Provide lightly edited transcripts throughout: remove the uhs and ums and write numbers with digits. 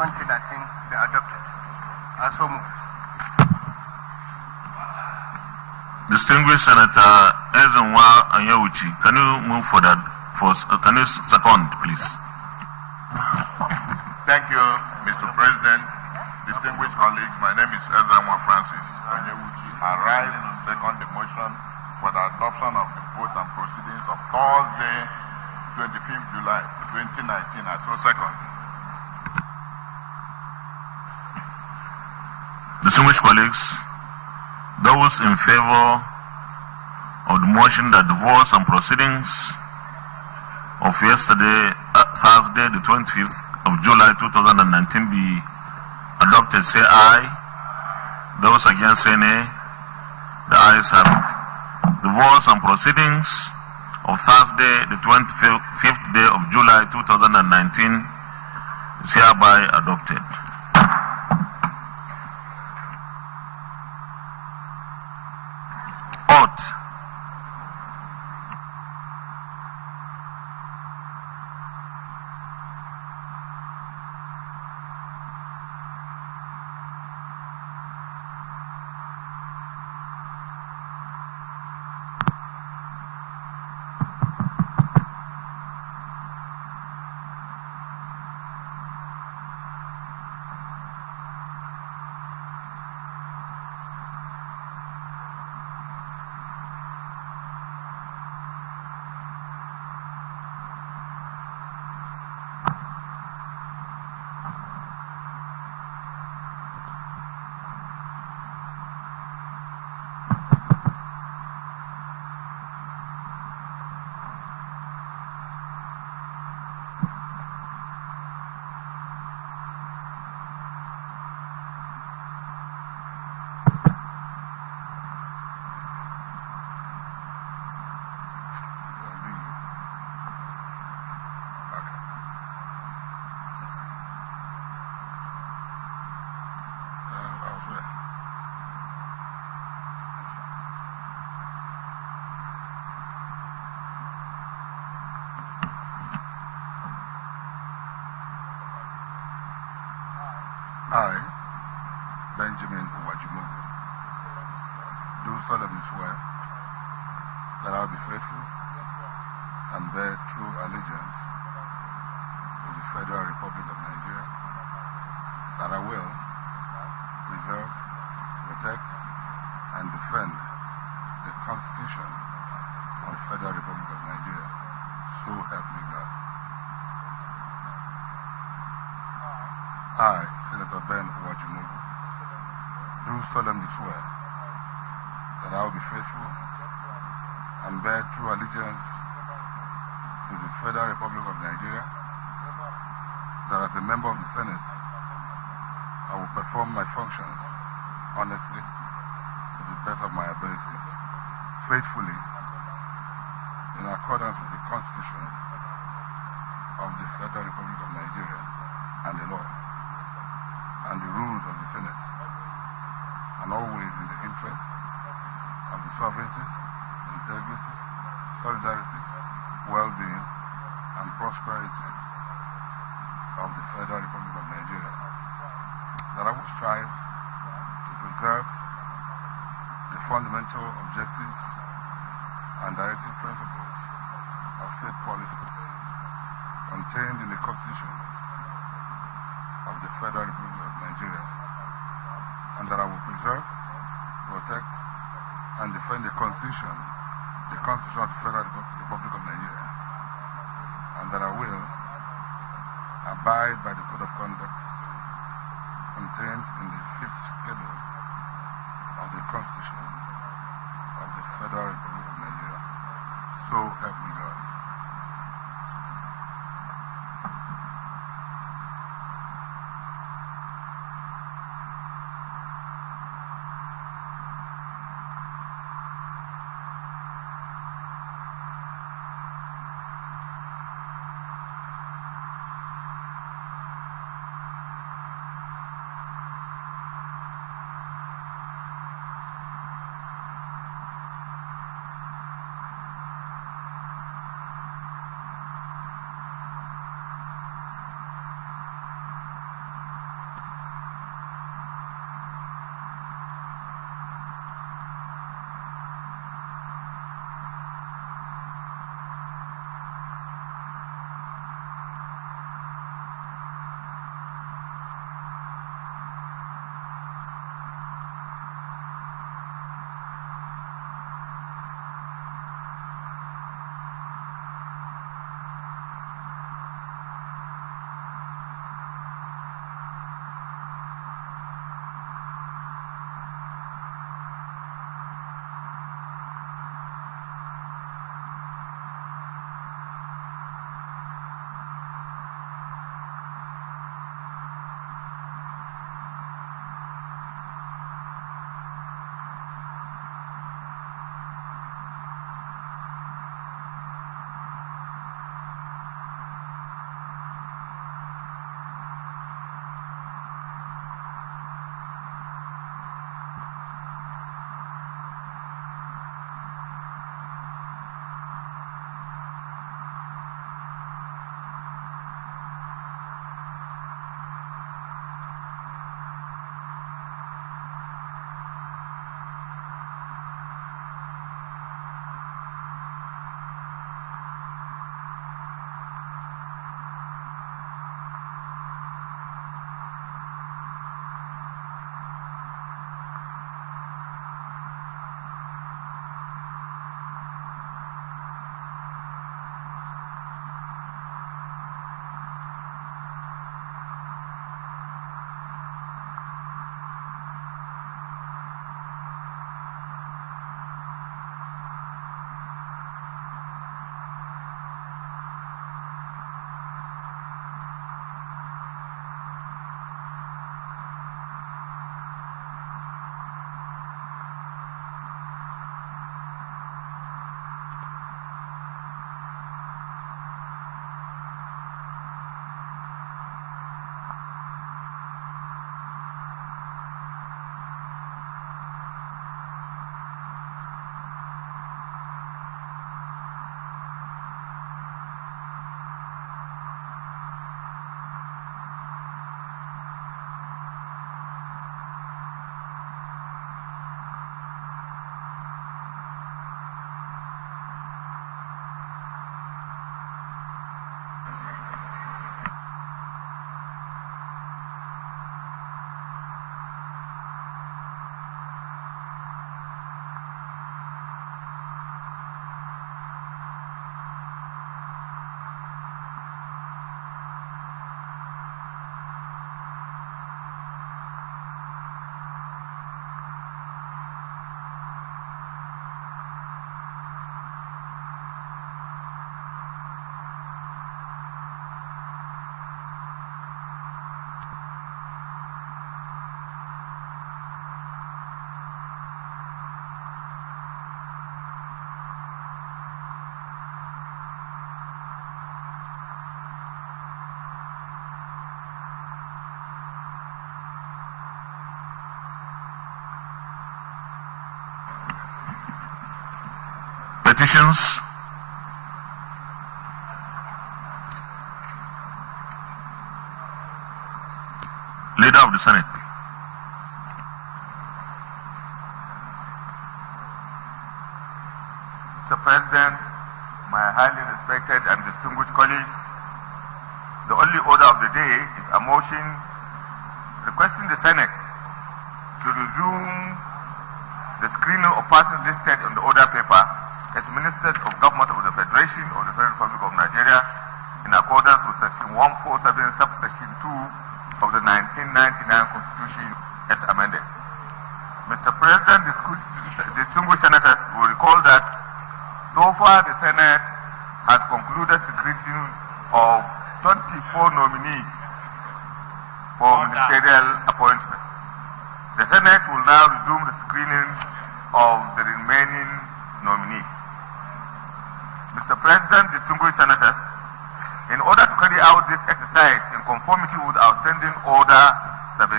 2019 be adopted. I so moved. Distinguished Senator Ezenwa Anyewuchi, can you move for that? Can you second, please? Thank you, Mr. President. Distinguished colleagues, my name is Ezenwa Francis Anyewuchi. I rise to second the motion for the adoption of the vote and proceedings of Thursday, 25th July 2019. I so second. Distinguished colleagues, those in favor of the motion that the votes and proceedings of yesterday, Thursday, the 25th of July 2019 be adopted, say aye. Those against, say nay. The ayes have it. The votes and proceedings of Thursday, the 25th day of July 2019 is hereby adopted. Ought. I, Benjamin Uwajimugu, do solemnly swear that I will be faithful and bear true allegiance to the Federal Republic of Nigeria, that I will preserve, protect, and defend the Constitution of the Federal Republic of Nigeria. So help me God. I, Senator Ben Uwajimugu, do solemnly swear that I will be faithful and bear true allegiance to the Federal Republic of Nigeria, that as a member of the Senate, I will perform my functions honestly to the best of my ability, faithfully, in accordance with the Constitution of the Federal Republic of Nigeria and the law and the rules of the Senate, and always in the interest of the sovereignty, integrity, solidarity, well-being, and prosperity of the Federal Republic of Nigeria, that I will strive to preserve the fundamental objectives and directive principles of state policy contained in the Constitution of the Federal Republic of Nigeria, and that I will preserve, protect, and defend the Constitution of the Federal Republic of Nigeria, and that I will abide by the Code of Conduct contained in the 5th schedule of the Constitution of the Federal Republic of Nigeria. So help me God. petitions. Leader of the Senate. Mr. President, my highly respected and distinguished colleagues, the only order of the day is a motion requesting the Senate to resume the screening of persons listed on the order paper as ministers of government of the Federation of the Federal Republic of Nigeria in accordance with section 147 subsection 2 of the 1999 Constitution as amended. Mr. President, distinguished senators will recall that so far the Senate has concluded screening of 24 nominees for ministerial appointment. The Senate will now resume the screening of the remaining nominees. Mr. President, distinguished senators, in order to carry out this exercise in conformity with our Standing Order 17,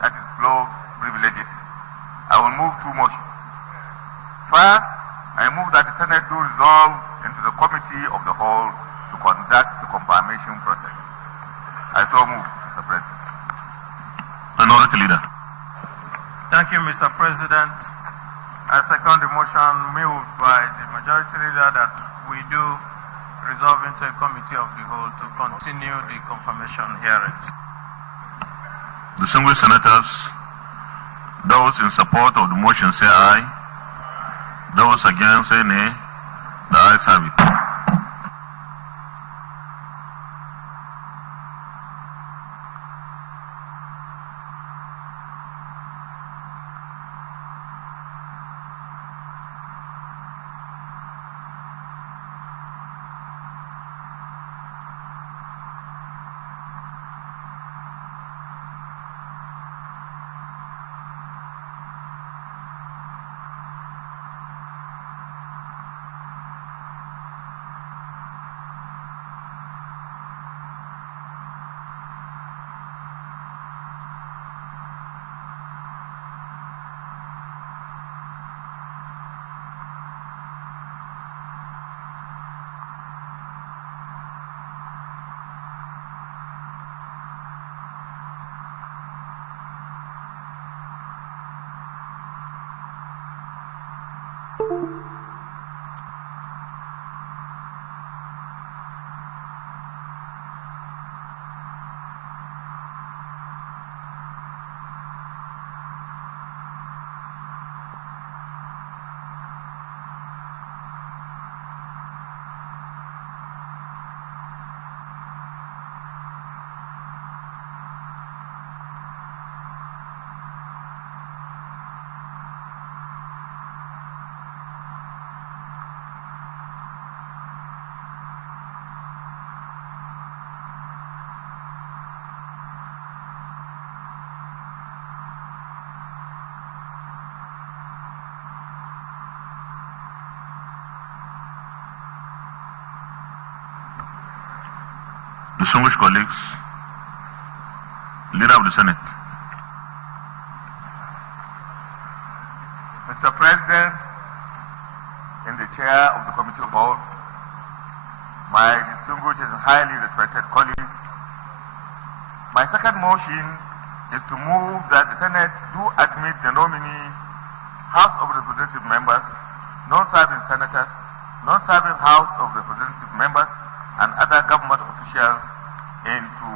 that is floor privileges, I will move two motions. First, I move that the Senate do resolve into the Committee of the Whole to conduct the confirmation process. I so move, Mr. President. Minority Leader. Thank you, Mr. President. I second the motion moved by the Majority Leader that we do resolve into a Committee of the Whole to continue the confirmation hearings. Distinguished senators, those in support of the motion say aye. Those against say nay. The ayes have it. Distinguished colleagues, Leader of the Senate. Mr. President, in the chair of the Committee of Whole, my distinguished and highly respected colleagues, my second motion is to move that the Senate do admit the nominees, House of Representative members, non-serving senators, non-serving House of Representative members, and other government officials into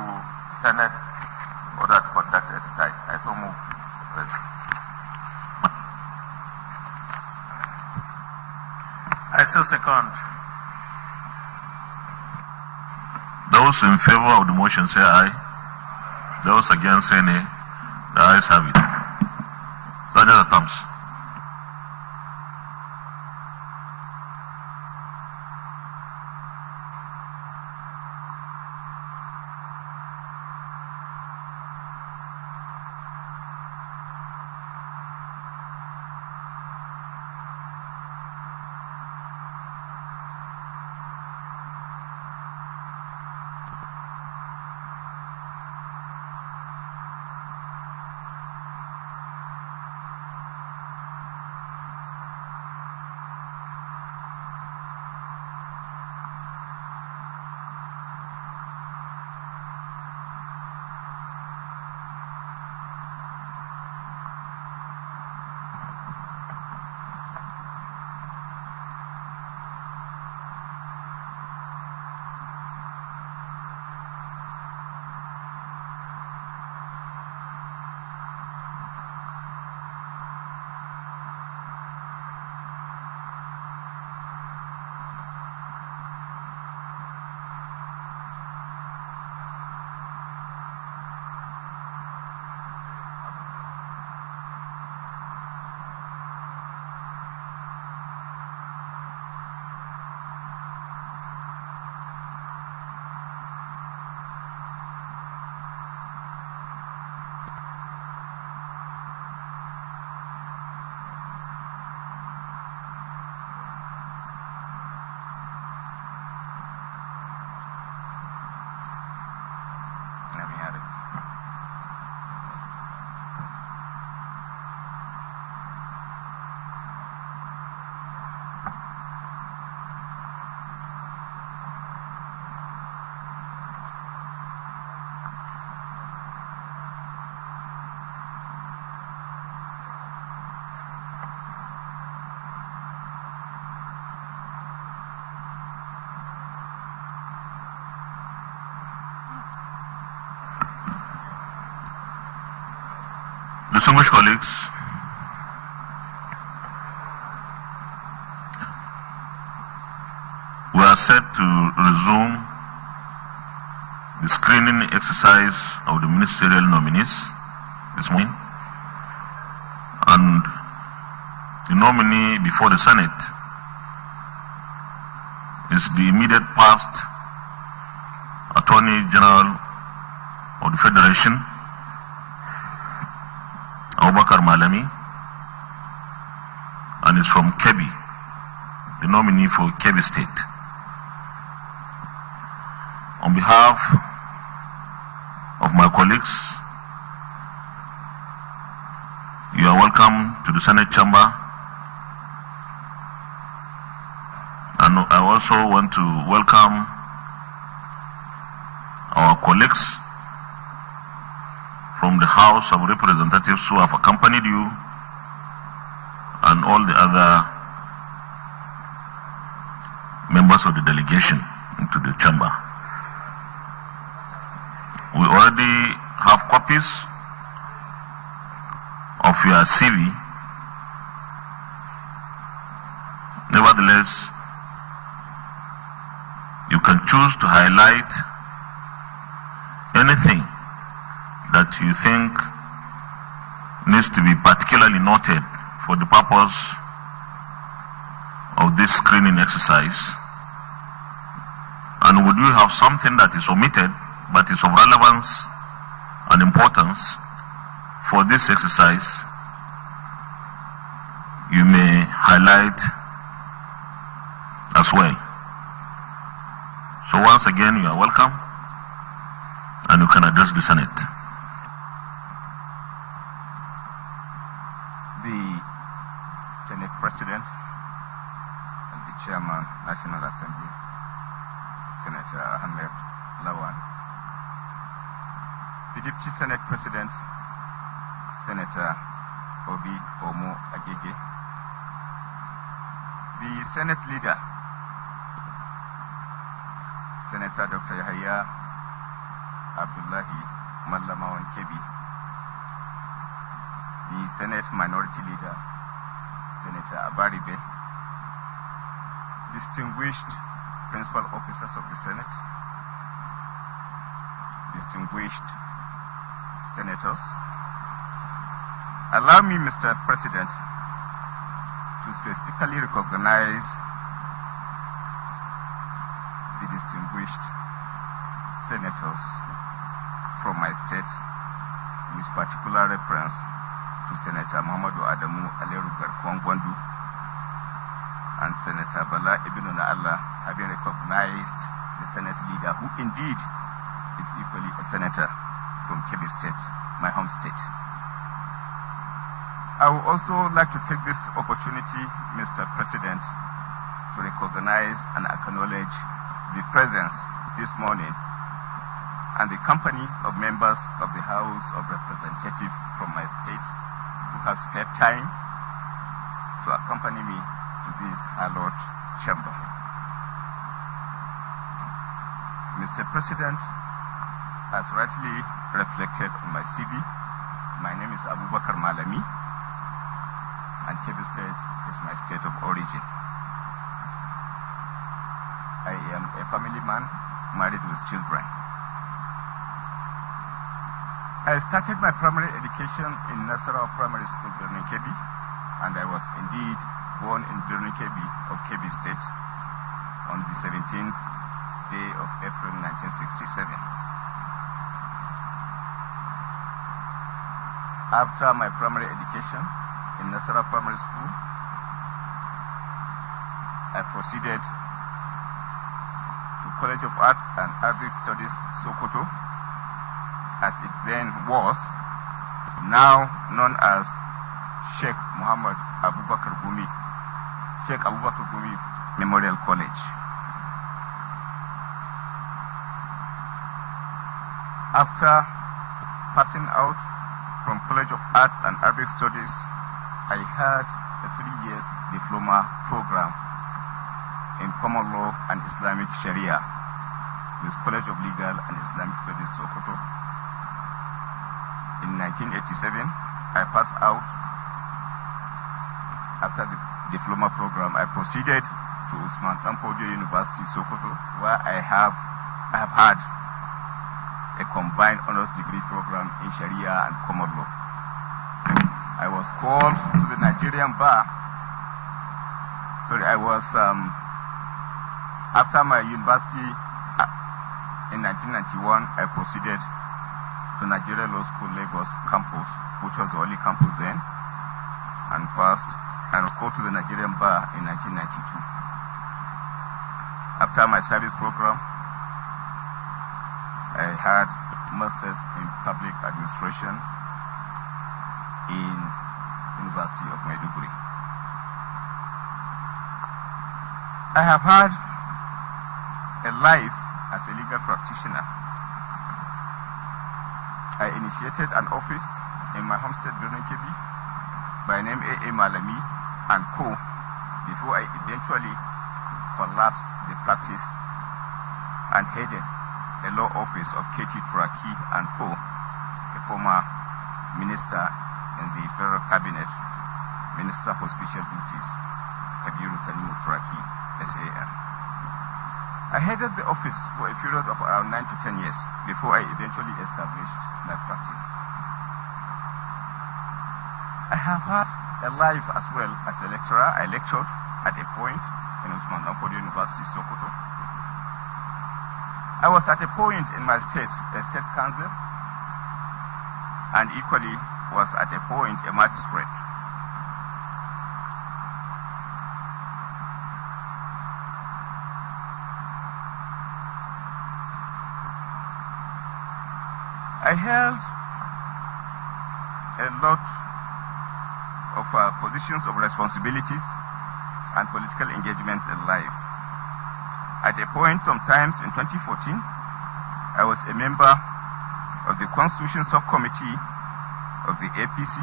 Senate in order to conduct the exercise. I so move, President. I so second. Those in favor of the motion say aye. Those against say nay. The ayes have it. Sergeant at Arms. Distinguished colleagues, we are set to resume the screening exercise of the ministerial nominees this morning, and the nominee before the Senate is the immediate past Attorney General of the Federation, Abubakar Malami, and is from Kebbi, the nominee for Kebbi State. On behalf of my colleagues, you are welcome to the Senate chamber. And I also want to welcome our colleagues from the House of Representatives who have accompanied you, and all the other members of the delegation into the chamber. We already have copies of your CV. Nevertheless, you can choose to highlight anything that you think needs to be particularly noted for the purpose of this screening exercise. And would you have something that is omitted but is of relevance and importance for this exercise, you may highlight as well. So once again, you are welcome, and you can address the Senate. The Senate President and the Chairman, National Assembly, Senator Ahmed Lawan, the Deputy Senate President, Senator Obi Omo Agege, the Senate Leader, Senator Dr. Yahya Abdullahi Mallamawan Kebi, the Senate Minority Leader, Senator Abaribe, distinguished principal officers of the Senate, distinguished senators. Allow me, Mr. President, to specifically recognize the distinguished senators from my state, with particular reference to Senator Muhammadu Adamu Alerugar Kwangwandu and Senator Bala Ibn Allah, having recognized the Senate leader, who indeed is equally a senator from Kebbi State, my home state. I would also like to take this opportunity, Mr. President, to recognize and acknowledge the presence this morning and the company of members of the House of Representatives from my state who have spared time to accompany me to this hallowed chamber. Mr. President, as rightly reflected on my CV, my name is Abubakar Malami, and Kebbi State is my state of origin. I am a family man, married with children. I started my primary education in Nasarawa Primary School, Birnin Kebbi, and I was indeed born in Birnin Kebbi of Kebbi State on the 17th day of April 1967. After my primary education in Nasarawa Primary School, I proceeded to College of Arts and Arabic Studies, Sokoto, as it then was, now known as Sheikh Muhammad Abubakar Gumi, Sheikh Abubakar Gumi Memorial College. After passing out from College of Arts and Arabic Studies, I had a 3 years diploma program in Common Law and Islamic Sharia with College of Legal and Islamic Studies, Sokoto. In 1987, I passed out. After the diploma program, I proceeded to Usman Tampodio University, Sokoto, where I have had a combined honors degree program in Sharia and Common Law. I was called to the Nigerian bar. After my university in 1991, I proceeded to Nigeria Law School Lagos campus, which was the only campus then, and passed and was called to the Nigerian bar in 1992. After my service program, I had Masters in Public Administration in University of Maiduguri. I have had a life as a legal practitioner. I initiated an office in my homestead, Birnin-Kebbi, by name A.A. Malami and Co. before I eventually collapsed the practice and headed a law office of K.T. Turaki and Co., a former minister in the Federal Cabinet, Minister for Special Duties, Kabiru Tanimu Turaki, SAN. I headed the office for a period of around 9 to 10 years before I eventually established my practice. I have had a life as well as a lecturer. I lectured at a point in Usman Danfodio University, Sokoto. I was at a point in my state, a state council, and equally was at a point a magistrate. I held a lot of positions of responsibilities and political engagements in life. At a point, sometimes in 2014, I was a member of the Constitution Subcommittee of the APC.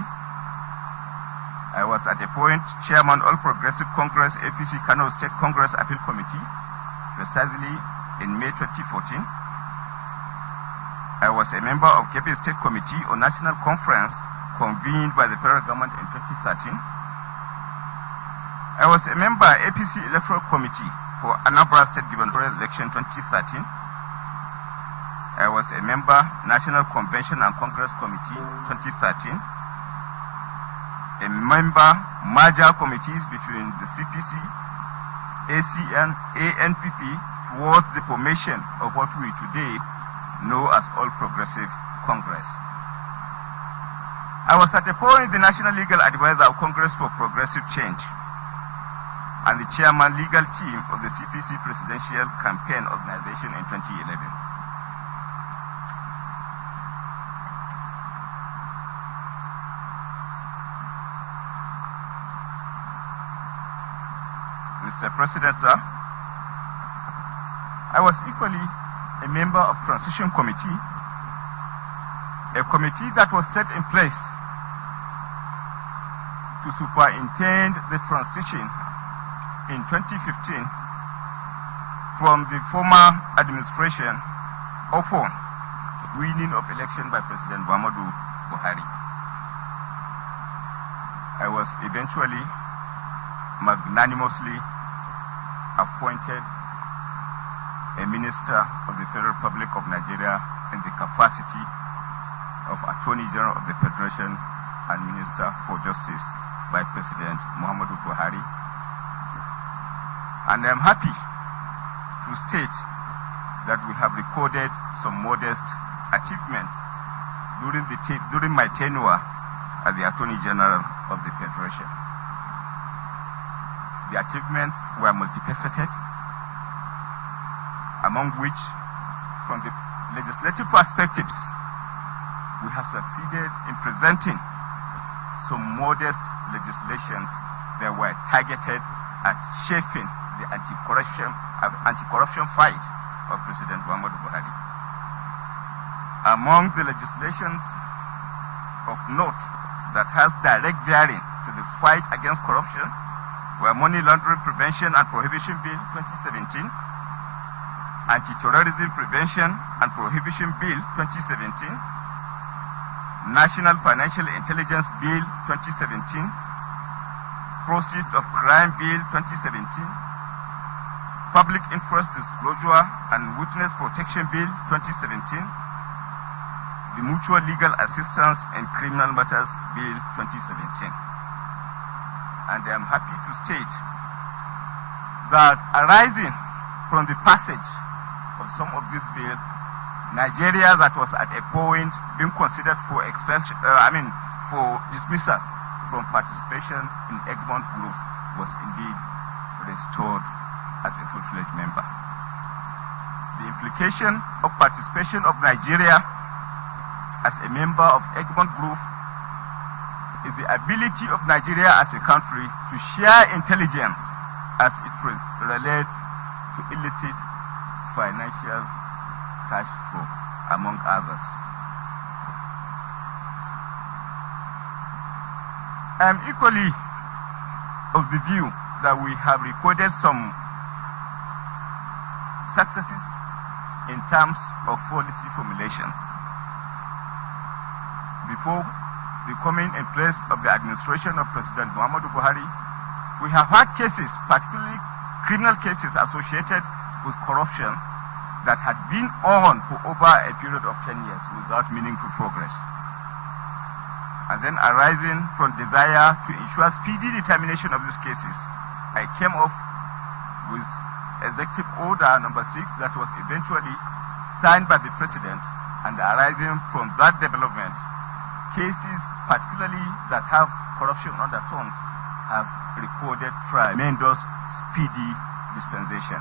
I was at a point chairman All Progressive Congress APC Kano State Congress Appeal Committee, precisely in May 2014. I was a member of Kebbi State Committee on National Conference convened by the federal government in 2013. I was a member APC Electoral Committee for Anambra State Gubernatorial Election 2013. I was a member National Convention and Congress Committee 2013. A member merger committees between the CPC, ACN, ANPP towards the formation of what we today know as All Progressive Congress. I was at a point the National Legal Advisor of Congress for Progressive Change and the chairman legal team of the CPC Presidential Campaign Organization in 2011. Mr. President, sir, I was equally a member of Transition Committee, a committee that was set in place to superintend the transition in 2015 from the former administration upon winning of election by President Muhammadu Buhari. I was eventually magnanimously appointed a minister of the Federal Republic of Nigeria in the capacity of Attorney General of the Federation and Minister for Justice by President Muhammadu Buhari. And I am happy to state that we have recorded some modest achievements during my tenure as the Attorney General of the Federation. The achievements were multifaceted, among which, from the legislative perspectives, we have succeeded in presenting some modest legislations that were targeted at shaping the anti-corruption fight of President Muhammadu Buhari. Among the legislations of note that has direct bearing to the fight against corruption were Money Laundering Prevention and Prohibition Bill 2017, Anti-Terrorism Prevention and Prohibition Bill 2017, National Financial Intelligence Bill 2017, Proceeds of Crime Bill 2017, Public Interest Disclosure and Witness Protection Bill 2017, the Mutual Legal Assistance in Criminal Matters Bill 2017. And I am happy to state that arising from the passage of some of these bills, Nigeria, that was at a point being considered for for dismissal from participation in Egmont Group, was indeed restored as a full-fledged member. The implication of participation of Nigeria as a member of Egmont Group is the ability of Nigeria as a country to share intelligence as it relates to illicit financial cash flow, among others. I am equally of the view that we have recorded some successes in terms of policy formulations. Before the coming in place of the administration of President Muhammadu Buhari, we have had cases, particularly criminal cases associated with corruption, that had been on for over a period of 10 years without meaningful progress. And then arising from desire to ensure speedy determination of these cases, I came up with Executive Order number 6 that was eventually signed by the President, and arising from that development, cases particularly that have corruption undertones have recorded tremendous speedy dispensation.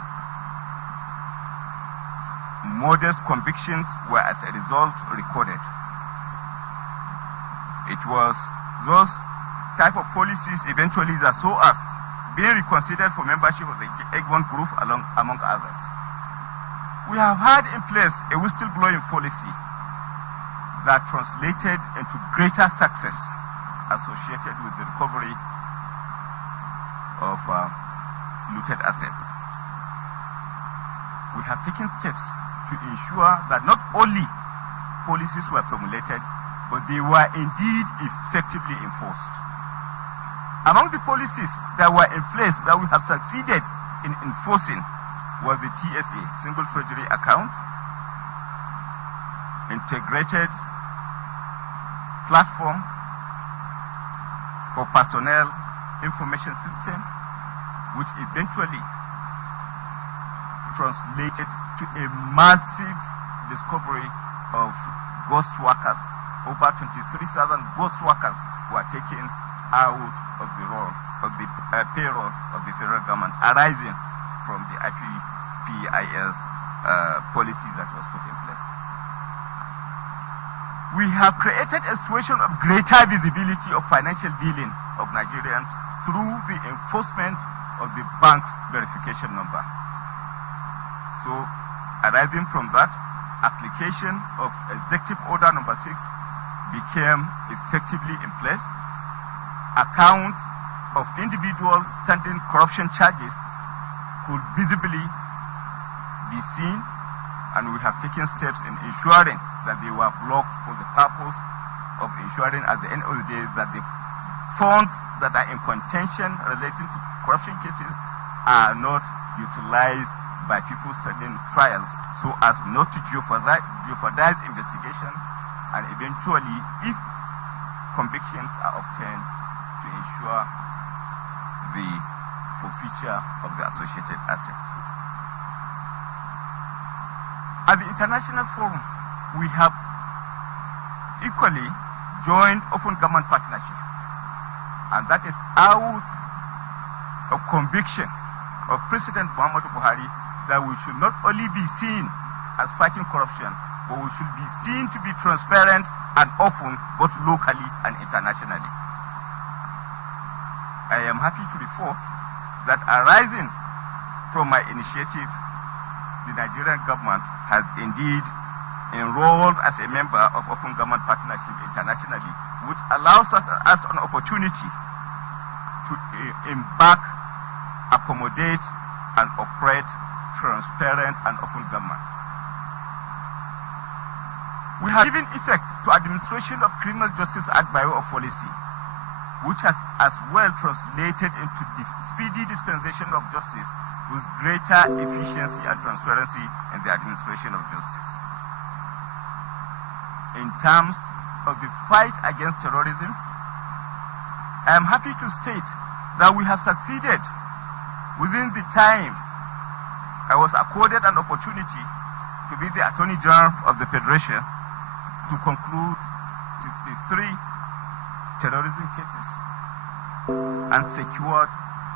Modest convictions were as a result recorded. It was those type of policies eventually that saw us being reconsidered for membership of the Egmont Group among others. We have had in place a whistleblowing policy that translated into greater success associated with the recovery of looted assets. We have taken steps to ensure that not only policies were formulated, but they were indeed effectively enforced. Among the policies that were in place that we have succeeded in enforcing was the TSA, Single Treasury Account, Integrated Platform for Personnel Information System, which eventually translated to a massive discovery of ghost workers. Over 23,000 ghost workers were taken out of the payroll of the federal government, arising from the IPPIS policy that was put in place. We have created a situation of greater visibility of financial dealings of Nigerians through the enforcement of the bank's verification number. So, arising from that, application of Executive Order number 6 became effectively in place. Accounts of individuals standing corruption charges could visibly be seen, and we have taken steps in ensuring that they were blocked for the purpose of ensuring at the end of the day that the funds that are in contention relating to corruption cases are not utilized by people standing trials so as not to jeopardize investigation, and eventually, if convictions are obtained, to ensure the forfeiture of the associated assets. At the international forum, we have equally joined open government partnership, and that is out of conviction of President Muhammadu Buhari that we should not only be seen as fighting corruption, but we should be seen to be transparent and open both locally and internationally. I am happy to report that arising from my initiative, the Nigerian government has indeed enrolled as a member of Open Government Partnership internationally, which allows us an opportunity to embark, accommodate, and operate transparent and open government. We have given effect to Administration of Criminal Justice Act by way of policy, which has as well translated into the speedy dispensation of justice with greater efficiency and transparency in the administration of justice. In terms of the fight against terrorism, I am happy to state that we have succeeded within the time I was accorded an opportunity to be the Attorney General of the Federation to conclude 63 terrorism cases and secured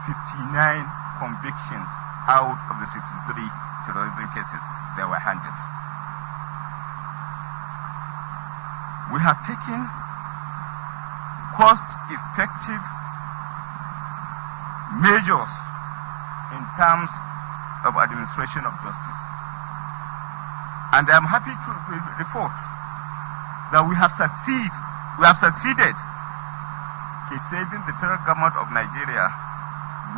59 convictions out of the 63 terrorism cases that were handled. We have taken cost-effective measures in terms of administration of justice. And I am happy to report that we have succeeded in saving the federal government of Nigeria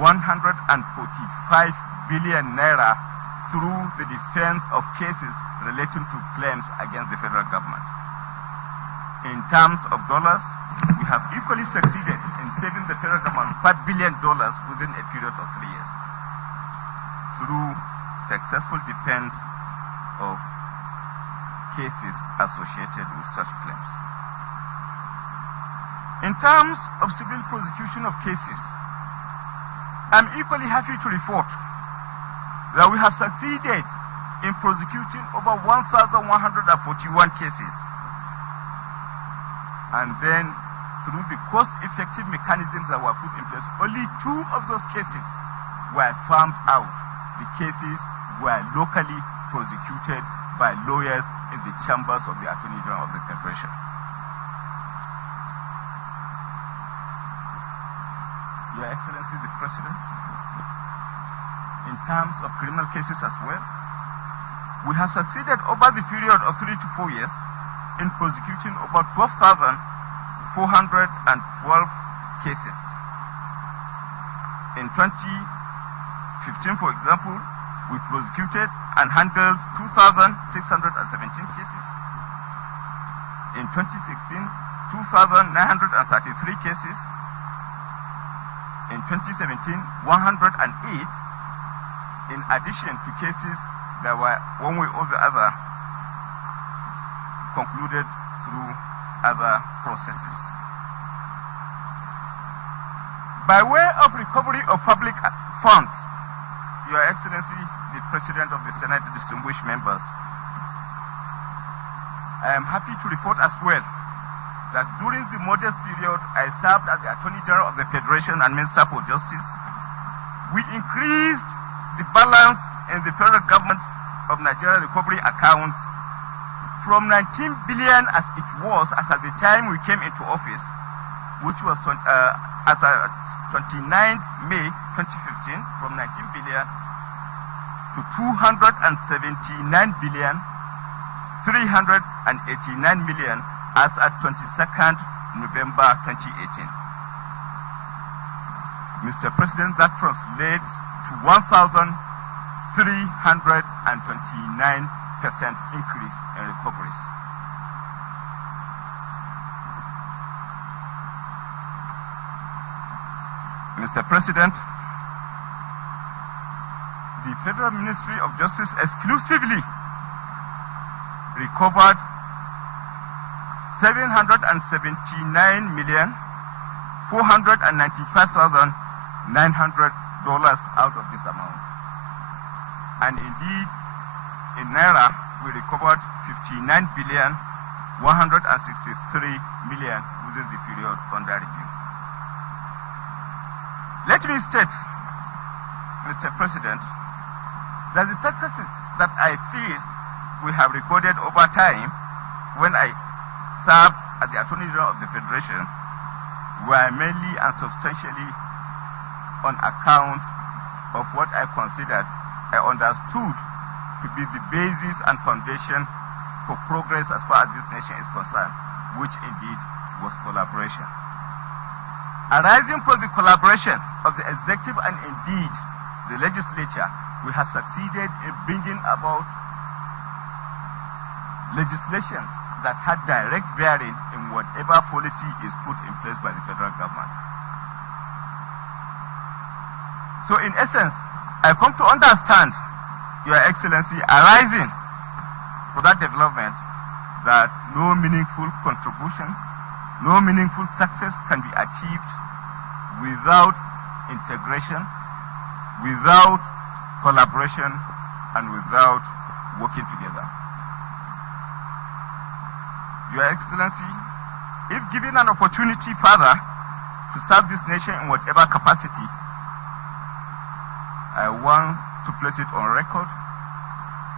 145 billion naira through the defense of cases relating to claims against the federal government. In terms of dollars, we have equally succeeded in saving the federal government $5 billion within a period of 3 years through successful defense of cases associated with such claims. In terms of civil prosecution of cases, I'm equally happy to report that we have succeeded in prosecuting over 1,141 cases. And then through the cost-effective mechanisms that were put in place, only 2 of those cases were farmed out. The cases were locally prosecuted by lawyers in the chambers of the Attorney General of the Federation. Your Excellency the President, in terms of criminal cases as well, we have succeeded over the period of 3 to 4 years in prosecuting over 12,412 cases. In 2015, for example, we prosecuted and handled 2,617 cases. In 2016, 2,933 cases. In 2017, 108, in addition to cases that were one way or the other concluded through other processes. By way of recovery of public funds, Your Excellency, the President of the Senate, distinguished members, I am happy to report as well that during the modest period I served as the Attorney General of the Federation and Minister for Justice, we increased the balance in the federal government of Nigeria recovery accounts from 19 billion as it was as at the time we came into office, which was as of 29th May 2015, from 19 billion to 279 billion 389 million as at 22nd November 2018. Mr. President, that translates to 1,329% increase in recoveries. Mr. President, the Federal Ministry of Justice exclusively recovered 779,495,900 out of this amount. And indeed, in Naira, we recovered 59,163,000,000 within the period under review. Let me state, Mr. President, that the successes that I feel we have recorded over time when I served as the Attorney General of the Federation were mainly and substantially on account of what I considered, I understood to be the basis and foundation for progress as far as this nation is concerned, which indeed was collaboration. Arising from the collaboration of the executive and indeed the legislature, we have succeeded in bringing about legislation that had direct bearing in whatever policy is put in place by the federal government. So in essence, I come to understand, Your Excellency, arising for that development, that no meaningful contribution, no meaningful success can be achieved without integration, without collaboration, and without working together. Your Excellency, if given an opportunity further to serve this nation in whatever capacity, I want to place it on record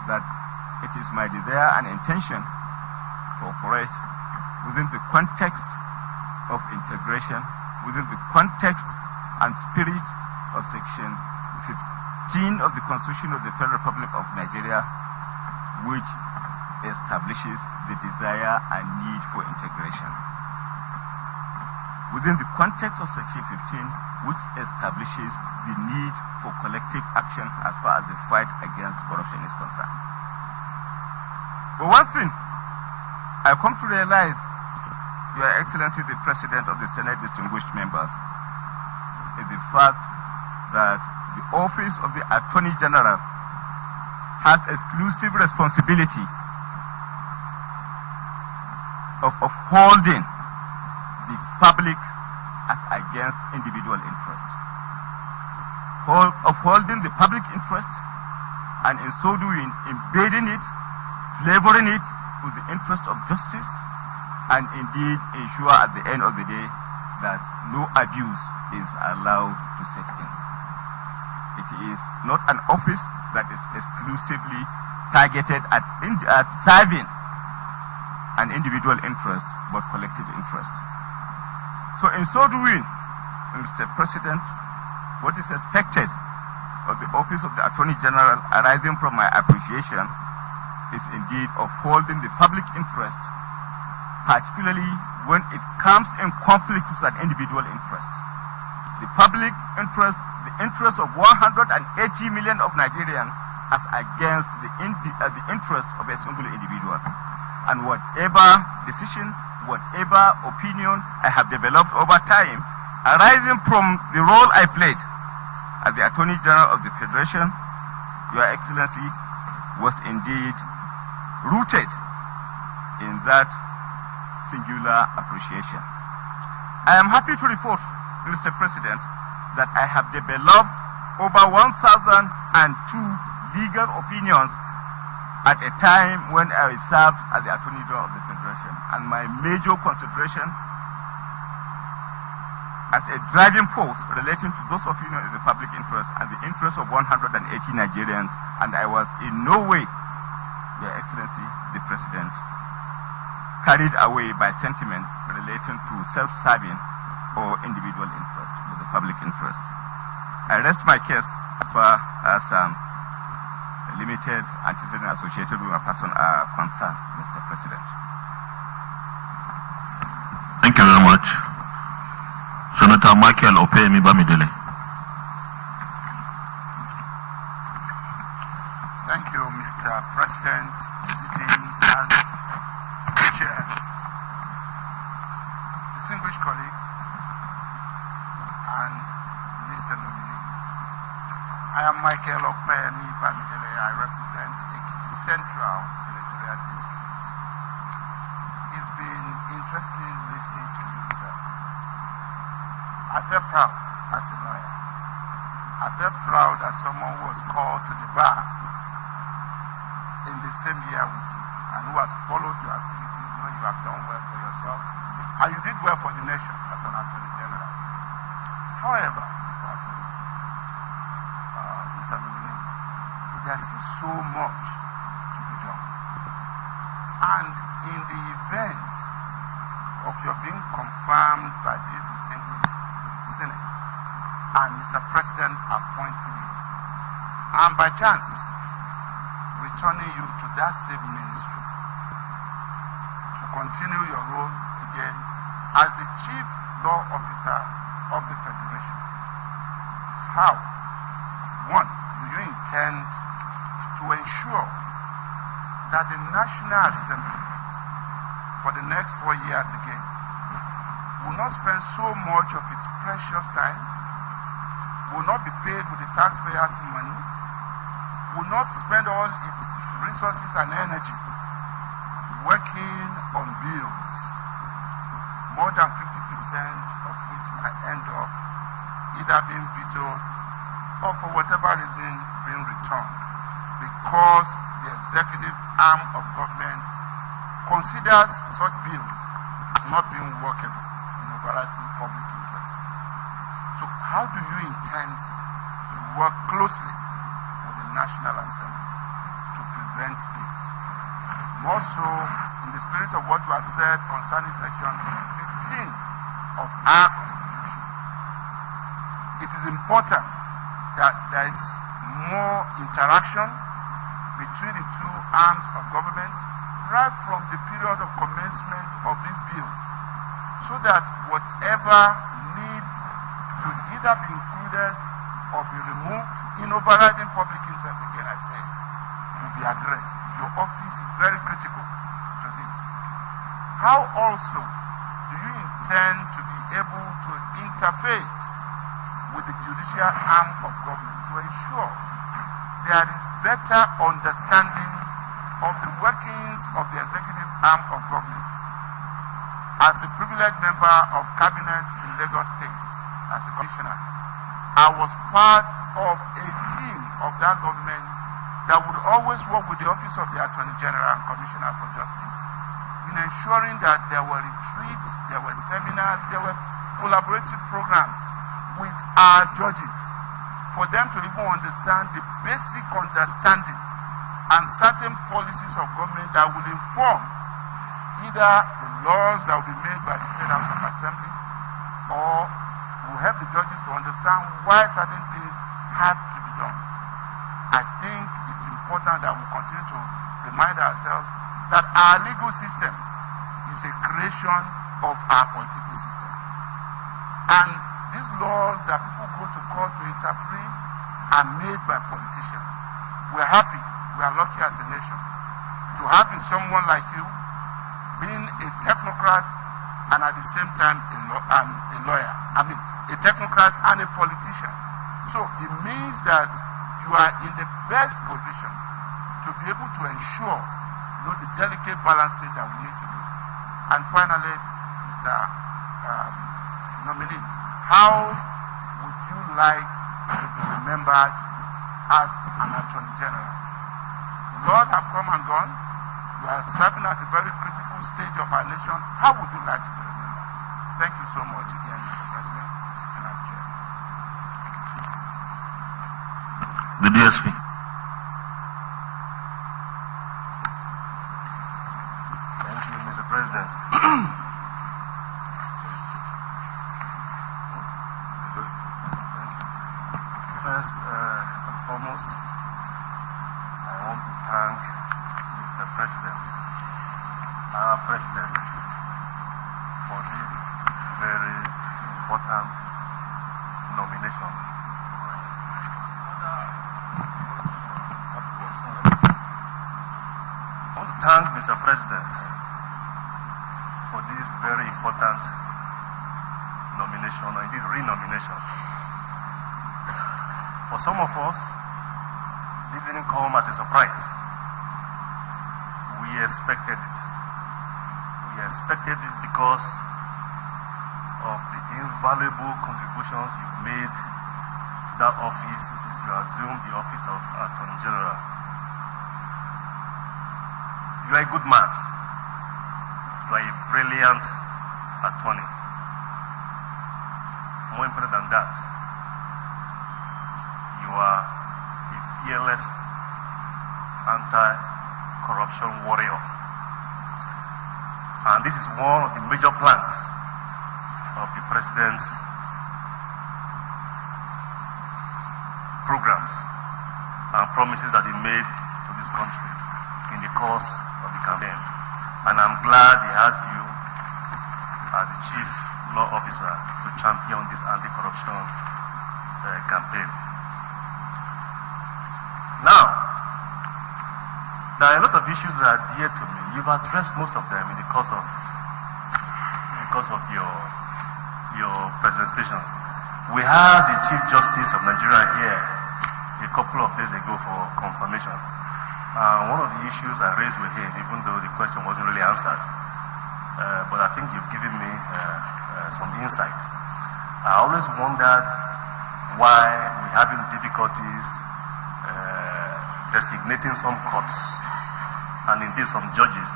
that it is my desire and intention to operate within the context of integration, within the context and spirit of Section 15 of the Constitution of the Federal Republic of Nigeria, which establishes the desire and need for integration. Within the context of Section 15, which establishes the need for collective action as far as the fight against corruption is concerned. But one thing I come to realize, Your Excellency, the President of the Senate, distinguished members, is the fact that the Office of the Attorney General has exclusive responsibility of upholding the public as against individual interest. Upholding the public interest, and in so doing, embedding it, flavoring it with the interest of justice, and indeed ensure at the end of the day that no abuse is allowed to set in. It is not an office that is exclusively targeted at serving an individual interest, but collective interest. So in so doing, Mr. President, what is expected of the Office of the Attorney General arising from my appreciation is indeed upholding the public interest, particularly when it comes in conflict with an individual interest. The public interest, the interest of 180 million of Nigerians as against the interest of a single individual. And whatever decision, whatever opinion I have developed over time, arising from the role I played as the Attorney General of the Federation, Your Excellency, was indeed rooted in that singular appreciation. I am happy to report, Mr. President, that I have developed over 1,002 legal opinions at a time when I served as the Attorney General of the Federation. And my major consideration as a driving force relating to those opinions is the public interest and the interest of 180 Nigerians. And I was in no way, Your Excellency, the President, carried away by sentiments relating to self-serving or individual interest, but the public interest. I rest my case as far as limited antecedent associated with my person are concerned, Mr. President. Thank you very much. Senator Michael Opeyemi Bamidele. Thank you, Mr. President, sitting as chair. Distinguished colleagues and Mr. Nominee, I am Michael Opeyemi Bamidele. I represent Ekiti Central Senatorial District. It's been interesting listening to you, sir. I felt proud as a lawyer. I felt proud as someone who was called to the bar in the same year with you and who has followed your activities, know you have done well for yourself and you did well for the nation as an Attorney General. However, Mr. Nominee, there's still so much to be done. And in the event of your being confirmed by this distinguished Senate and Mr. President appointing you, and by chance returning you to that same ministry to continue your role again as the Chief Law Officer of the Federation, how, one, do you intend to ensure that the National Assembly for the next 4 years again, will not spend so much of its precious time, will not be paid with the taxpayers' money, will not spend all its resources and energy working on bills, more than 50% of which might end up either being vetoed or for whatever reason being returned, because the executive arm of government considers such bills as not being workable in overriding public interest. So how do you intend to work closely with the National Assembly to prevent this? More so in the spirit of what you have said concerning section 15 of our Constitution. It is important that there is more interaction between the two arms of government right from the period of commencement of these bills, so that whatever needs to either be included or be removed in overriding public interest, again I say, will be addressed. Your office is very critical to this. How also do you intend to be able to interface with the judicial arm of government to ensure there is better understanding of the workings of the executive arm of government? As a privileged member of cabinet in Lagos State, as a commissioner, I was part of a team of that government that would always work with the Office of the Attorney General and Commissioner for Justice in ensuring that there were retreats, there were seminars, there were collaborative programs with our judges for them to even understand the basic understanding and certain policies of government that will inform either the laws that will be made by the Federal House of Assembly, or will help the judges to understand why certain things have to be done. I think it's important that we continue to remind ourselves that our legal system is a creation of our political system. And these laws that people go to court to interpret are made by politicians. We're happy, we are lucky as a nation to have someone like you being a technocrat and at the same time a lawyer. I mean, a technocrat and a politician. So it means that you are in the best position to be able to ensure the delicate balancing that we need to do. And finally, Mr. Nominee, how would you like to be remembered as an Attorney General? Lord have come and gone. You are serving at a very critical stage of our nation. How would you like to be remembered? Thank you so much again, Mr. President, sitting as chair. The DSP. Thank you, Mr. President. First and foremost, I want to thank Mr. President, our President, for this very important nomination. I want to thank Mr. President for this very important nomination, or indeed renomination. For some of us, this didn't come as a surprise. We expected it. We expected it because of the invaluable contributions you've made to that office since you assumed the office of Attorney General. You are a good man. You are a brilliant attorney. More important than that, you are a fearless anti-corruption warrior. And this is one of the major plans of the President's programs and promises that he made to this country in the course of the campaign. And I'm glad he has you as the Chief Law Officer to champion this anti-corruption campaign. Now, there are a lot of issues that are dear to me You've addressed most of them in the course of your presentation. We had the Chief Justice of Nigeria here a couple of days ago for confirmation. One of the issues I raised with him, even though the question wasn't really answered, but I think you've given me some insight. I always wondered why we're having difficulties designating some courts and indeed some judges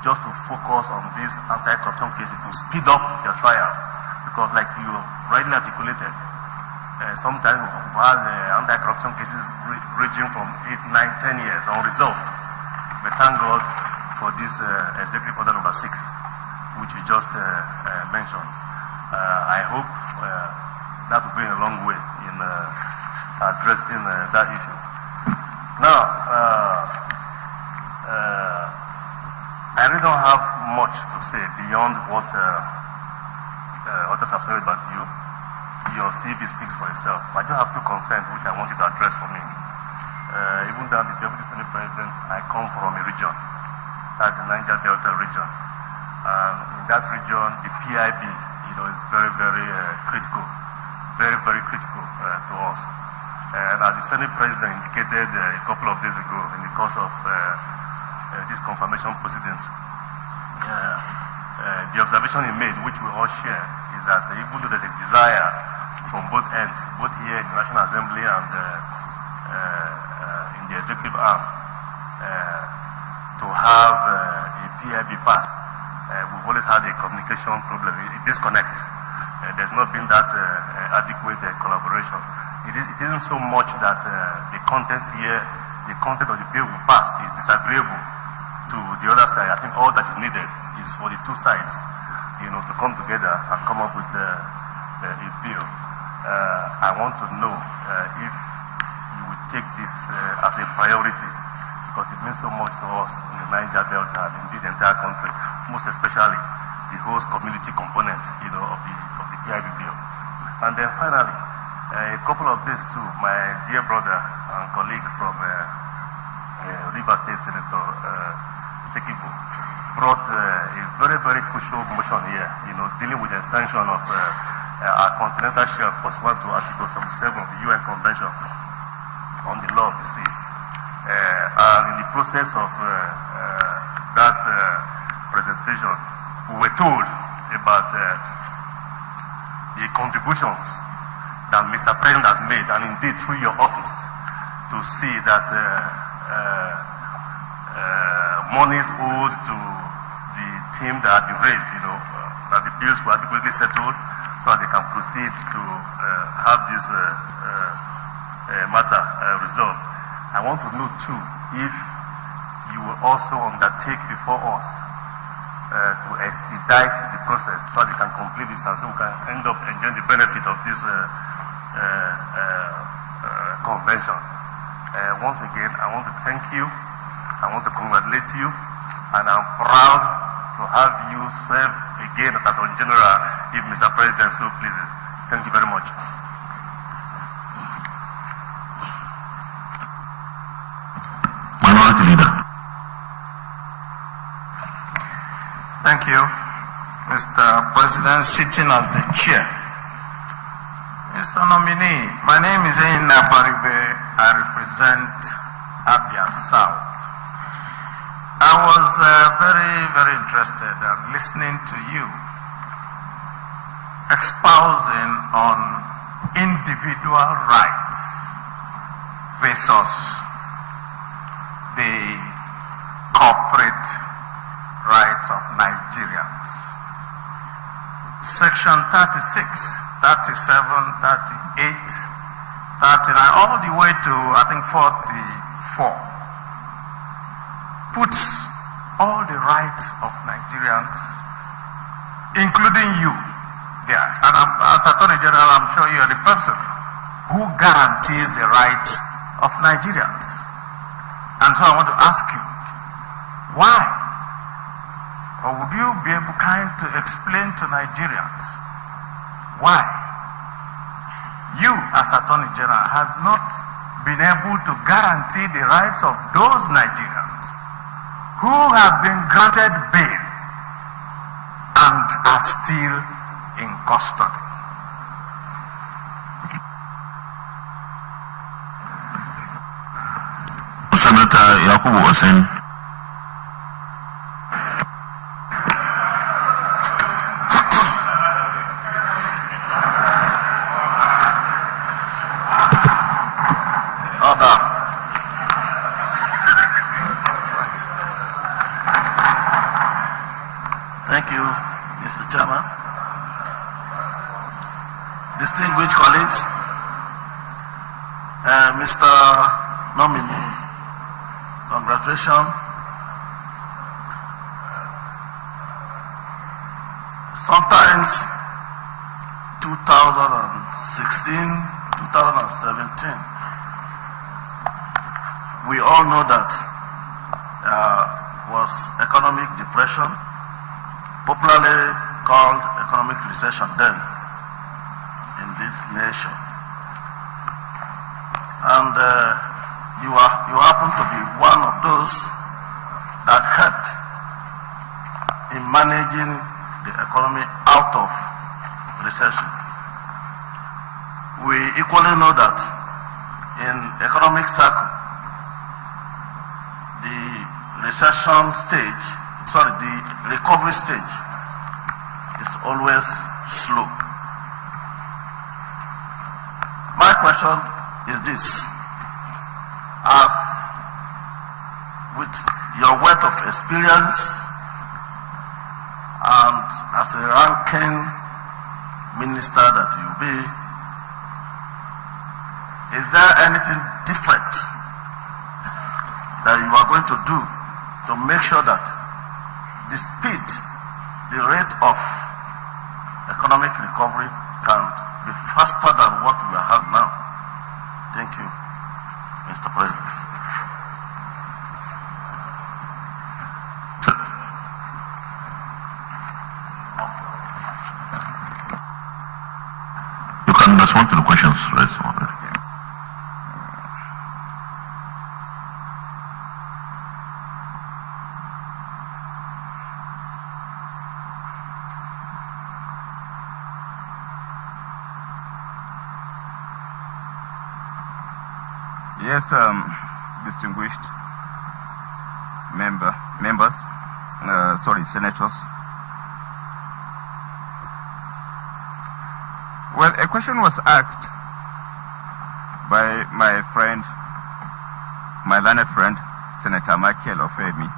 just to focus on these anti-corruption cases to speed up their trials. Because like you rightly articulated, sometimes we've had anti-corruption cases ranging from 8, 9, 10 years unresolved. But thank God for this executive order number 6, which you just mentioned. I hope that will go a long way in addressing that issue. Now, I really don't have much to say beyond what others have said about you. Your CV speaks for itself. I just have 2 concerns which I want you to address for me. Even though I'm the Deputy Senate President, I come from a region, that's the Niger Delta region. And in that region, the PIB, is very, very critical, very, very critical to us. And as the Senate President indicated a couple of days ago in the course of these confirmation proceedings, the observation he made, which we all share, is that even though there's a desire from both ends, both here in the National Assembly and in the executive arm, to have a PIB passed, we've always had a communication problem, a disconnect. There's not been that adequate collaboration. It isn't so much that the content here, the content of the bill we passed is disagreeable to the other side. I think all that is needed is for the 2 sides, to come together and come up with a bill. I want to know if you would take this as a priority, because it means so much to us in the Niger Delta and indeed the entire country, most especially the host community component, of the PIB bill. And then finally, a couple of days too, my dear brother and colleague from River State, Senator Sekibo, brought a very, very crucial motion here, dealing with the extension of our continental shelf pursuant to Article 77 of the UN Convention on the Law of the Sea. And in the process of that presentation, we were told about the contributions that Mr. President has made, and indeed through your office, to see that money is owed to the team that had been raised, that the bills were adequately settled so that they can proceed to have this matter resolved. I want to know too if you will also undertake before us to expedite the process so that they can complete this and so we can end up enjoying the benefit of this convention. Once again, I want to thank you. I want to congratulate you, and I'm proud to have you serve again as Attorney General if Mr. President so pleases. Thank you very much. Minority Leader. Thank you, Mr. President, sitting as the chair. Mr. Nominee, my name is Eina Baribe. I represent Abia South. I was very, very interested in listening to you espousing on individual rights versus the corporate rights of Nigerians. Section 36, 37, 38, 39, all the way to, I think, 44. Puts all the rights of Nigerians, including you, there. And as Attorney General, I'm sure you are the person who guarantees the rights of Nigerians. And so I want to ask you, why? Or would you be able to explain to Nigerians why you, as Attorney General, has not been able to guarantee the rights of those Nigerians who have been granted bail and are still in custody. Senator Yakubu Osen. Order. Thank you, Mr. Chairman. Distinguished colleagues, Mr. Nominee, congratulations. Sometimes 2016, 2017, we all know that was economic depression, popularly called economic recession then in this nation. And you happen to be one of those that helped in managing the economy out of recession. We equally know that in economic cycle, the recession stage, the recovery stage is always slow. My question is this: as with your wealth of experience and as a ranking minister that you be, is there anything different that you are going to do to make sure that the speed, the rate of economic recovery can be faster than what we have now? Thank you, Mr. President. You can respond to the questions, right? Yes, distinguished senators. Well, a question was asked by my friend, my learned friend, Senator Michael Ofemi,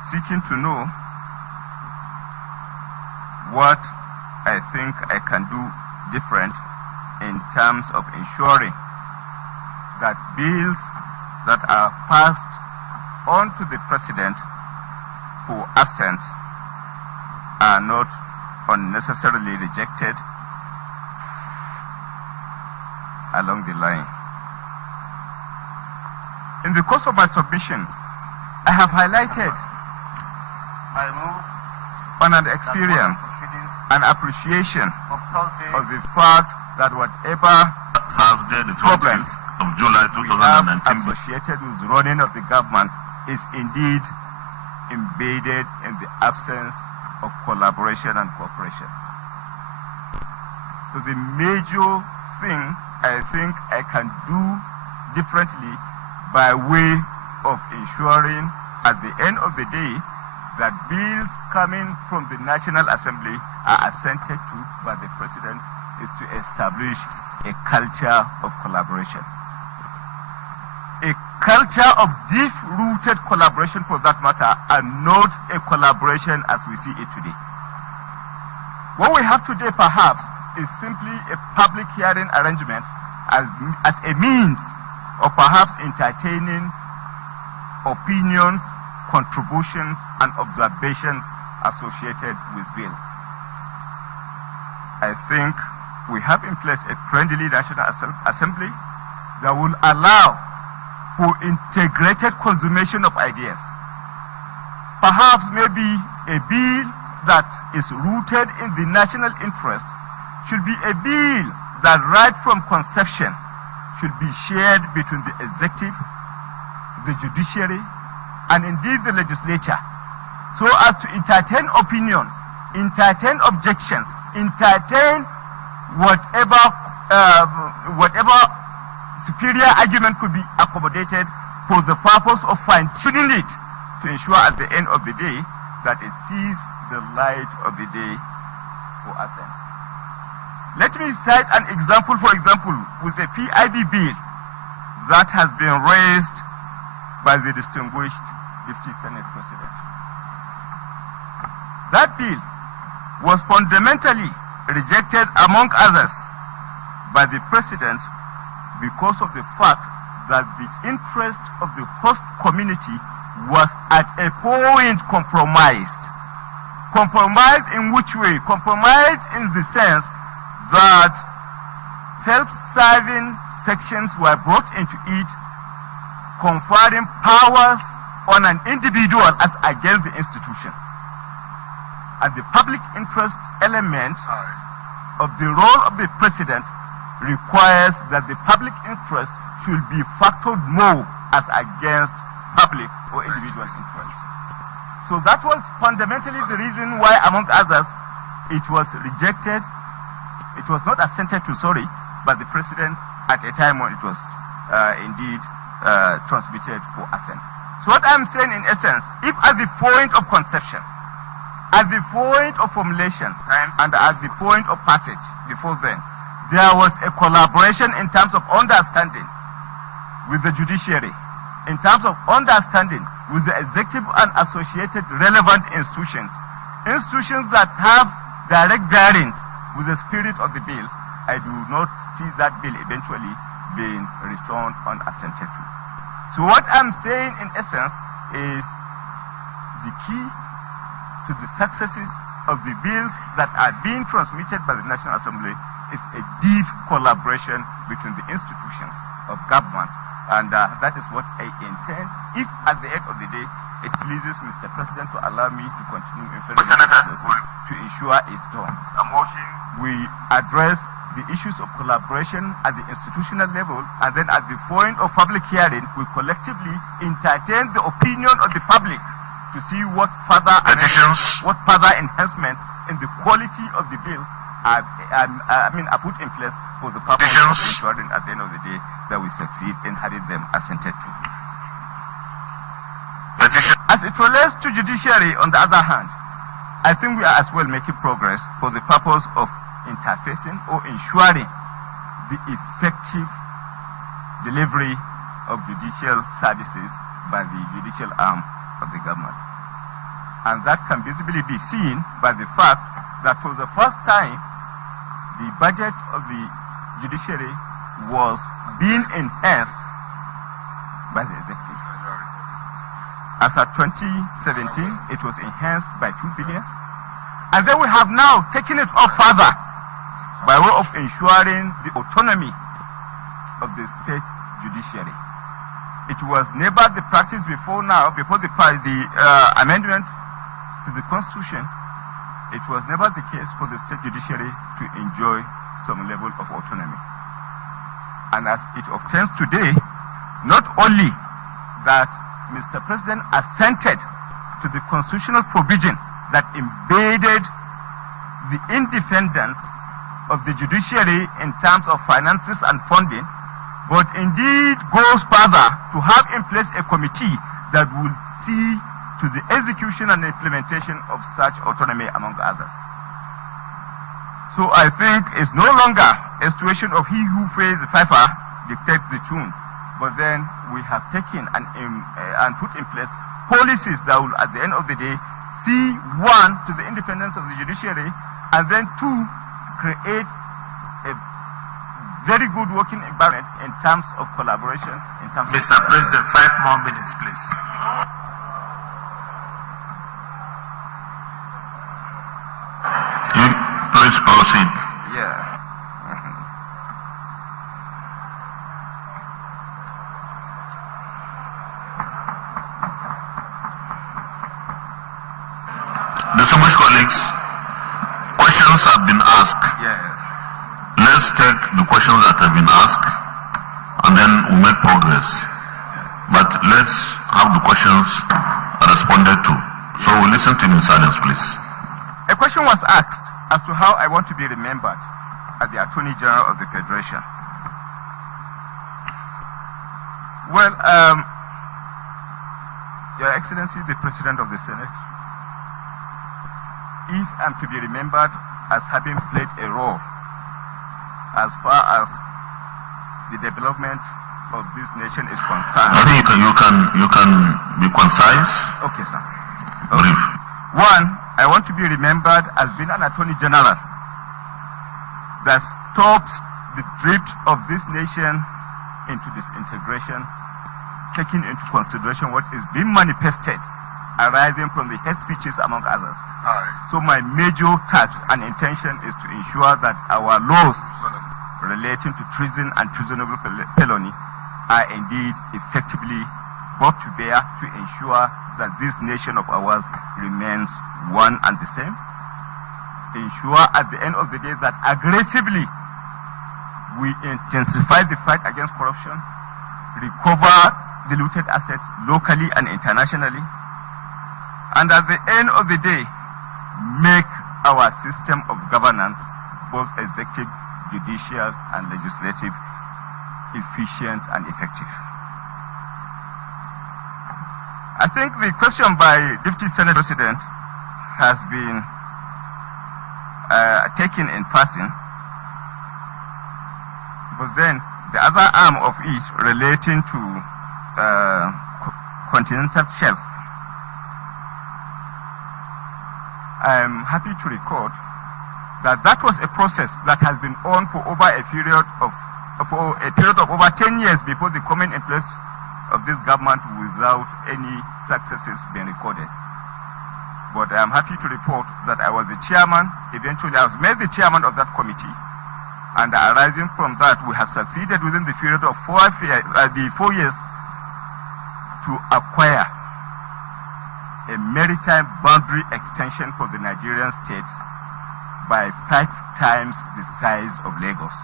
seeking to know what I think I can do different in terms of ensuring that bills that are passed on to the president for assent are not unnecessarily rejected along the line. In the course of my submissions, I have highlighted on an experience and appreciation of the fact that whatever Thursday, the 20th of July 2019, associated with running of the government is indeed embedded in the absence of collaboration and cooperation. So the major thing I think I can do differently by way of ensuring at the end of the day that bills coming from the National Assembly are assented to by the President is to establish a culture of collaboration. A culture of deep-rooted collaboration, for that matter, and not a collaboration as we see it today. What we have today, perhaps, is simply a public hearing arrangement as a means of perhaps entertaining opinions, contributions, and observations associated with bills. I think we have in place a friendly National Assembly that will allow for integrated consummation of ideas. Perhaps maybe a bill that is rooted in the national interest should be a bill that right from conception should be shared between the executive, the judiciary, and indeed the legislature, so as to entertain opinions, entertain objections, entertain whatever superior argument could be accommodated for the purpose of fine-tuning it to ensure at the end of the day that it sees the light of the day for assent. Let me cite an example, for example, with a PIB bill that has been raised by the distinguished Deputy Senate President. That bill was fundamentally rejected, among others, by the President because of the fact that the interest of the host community was at a point compromised. Compromised in which way? Compromised in the sense that self-serving sections were brought into it, conferring powers on an individual as against the institution. And the public interest element of the role of the President requires that the public interest should be factored more as against public or individual interest. So that was fundamentally the reason why, among others, it was rejected. It was not assented to, sorry, but the President at a time when it was indeed transmitted for assent. So what I'm saying in essence, if at the point of conception, at the point of formulation, and at the point of passage before then, there was a collaboration in terms of understanding with the judiciary, in terms of understanding with the executive and associated relevant institutions, institutions that have direct bearings with the spirit of the bill, I do not see that bill eventually being returned unassented to. So what I'm saying in essence is the key to the successes of the bills that are being transmitted by the National Assembly is a deep collaboration between the institutions of government, and that is what I intend, if at the end of the day it pleases Mr. President to allow me to continue in further to ensure it's done. We address the issues of collaboration at the institutional level, and then at the point of public hearing, we collectively entertain the opinion of the public to see what further enhancement in the quality of the bill are put in place for the purpose of ensuring at the end of the day that we succeed in having them assented to. As it relates to judiciary, on the other hand, I think we are as well making progress for the purpose of interfacing or ensuring the effective delivery of judicial services by the judicial arm of the government. And that can visibly be seen by the fact that for the first time, the budget of the judiciary was being enhanced by the executive. As at 2017, it was enhanced by 2 billion. And then we have now taken it up further by way of ensuring the autonomy of the state judiciary. It was never the practice before now, before the amendment to the Constitution, it was never the case for the state judiciary to enjoy some level of autonomy. And as it obtains today, not only that Mr. President assented to the constitutional provision that embedded the independence of the judiciary in terms of finances and funding, but indeed goes further to have in place a committee that will see to the execution and implementation of such autonomy, among others. So I think it's no longer a situation of he who pays the piper dictates the tune, but then we have taken and put in place policies that will, at the end of the day, see, one, to the independence of the judiciary, and then two, create a very good working environment in terms of collaboration. Mr. President, 5 more minutes, please. Please proceed. Yeah. Distinguished colleagues, questions have been asked. Yes. Let's take the questions that have been asked and then we'll make progress. but let's have the questions responded to. So we'll listen to you in silence, please. A question was asked as to how I want to be remembered as the Attorney General of the Federation. Well, Your Excellency, the President of the Senate, if I'm to be remembered as having played a role as far as the development of this nation is concerned. I think you can be concise. Okay, sir. Brief. One, I want to be remembered as being an Attorney General that stops the drift of this nation into disintegration, taking into consideration what is being manifested arising from the hate speeches among others. So my major task and intention is to ensure that our laws relating to treason and treasonable felony are indeed effectively brought to bear to ensure that this nation of ours remains one and the same. Ensure at the end of the day that aggressively we intensify the fight against corruption, recover the looted assets locally and internationally, and at the end of the day, make our system of governance, both executive, judicial, and legislative, efficient and effective. I think the question by Deputy Senate President has been taken in passing, but then the other arm of it relating to continental shelf, I'm happy to record that that was a process that has been on for over a period of over 10 years before the coming in place of this government without any successes being recorded. But I am happy to report that I was the chairman. Eventually, I was made the chairman of that committee. And arising from that, we have succeeded within the period of 4 years to acquire a maritime boundary extension for the Nigerian state by 5 times the size of Lagos,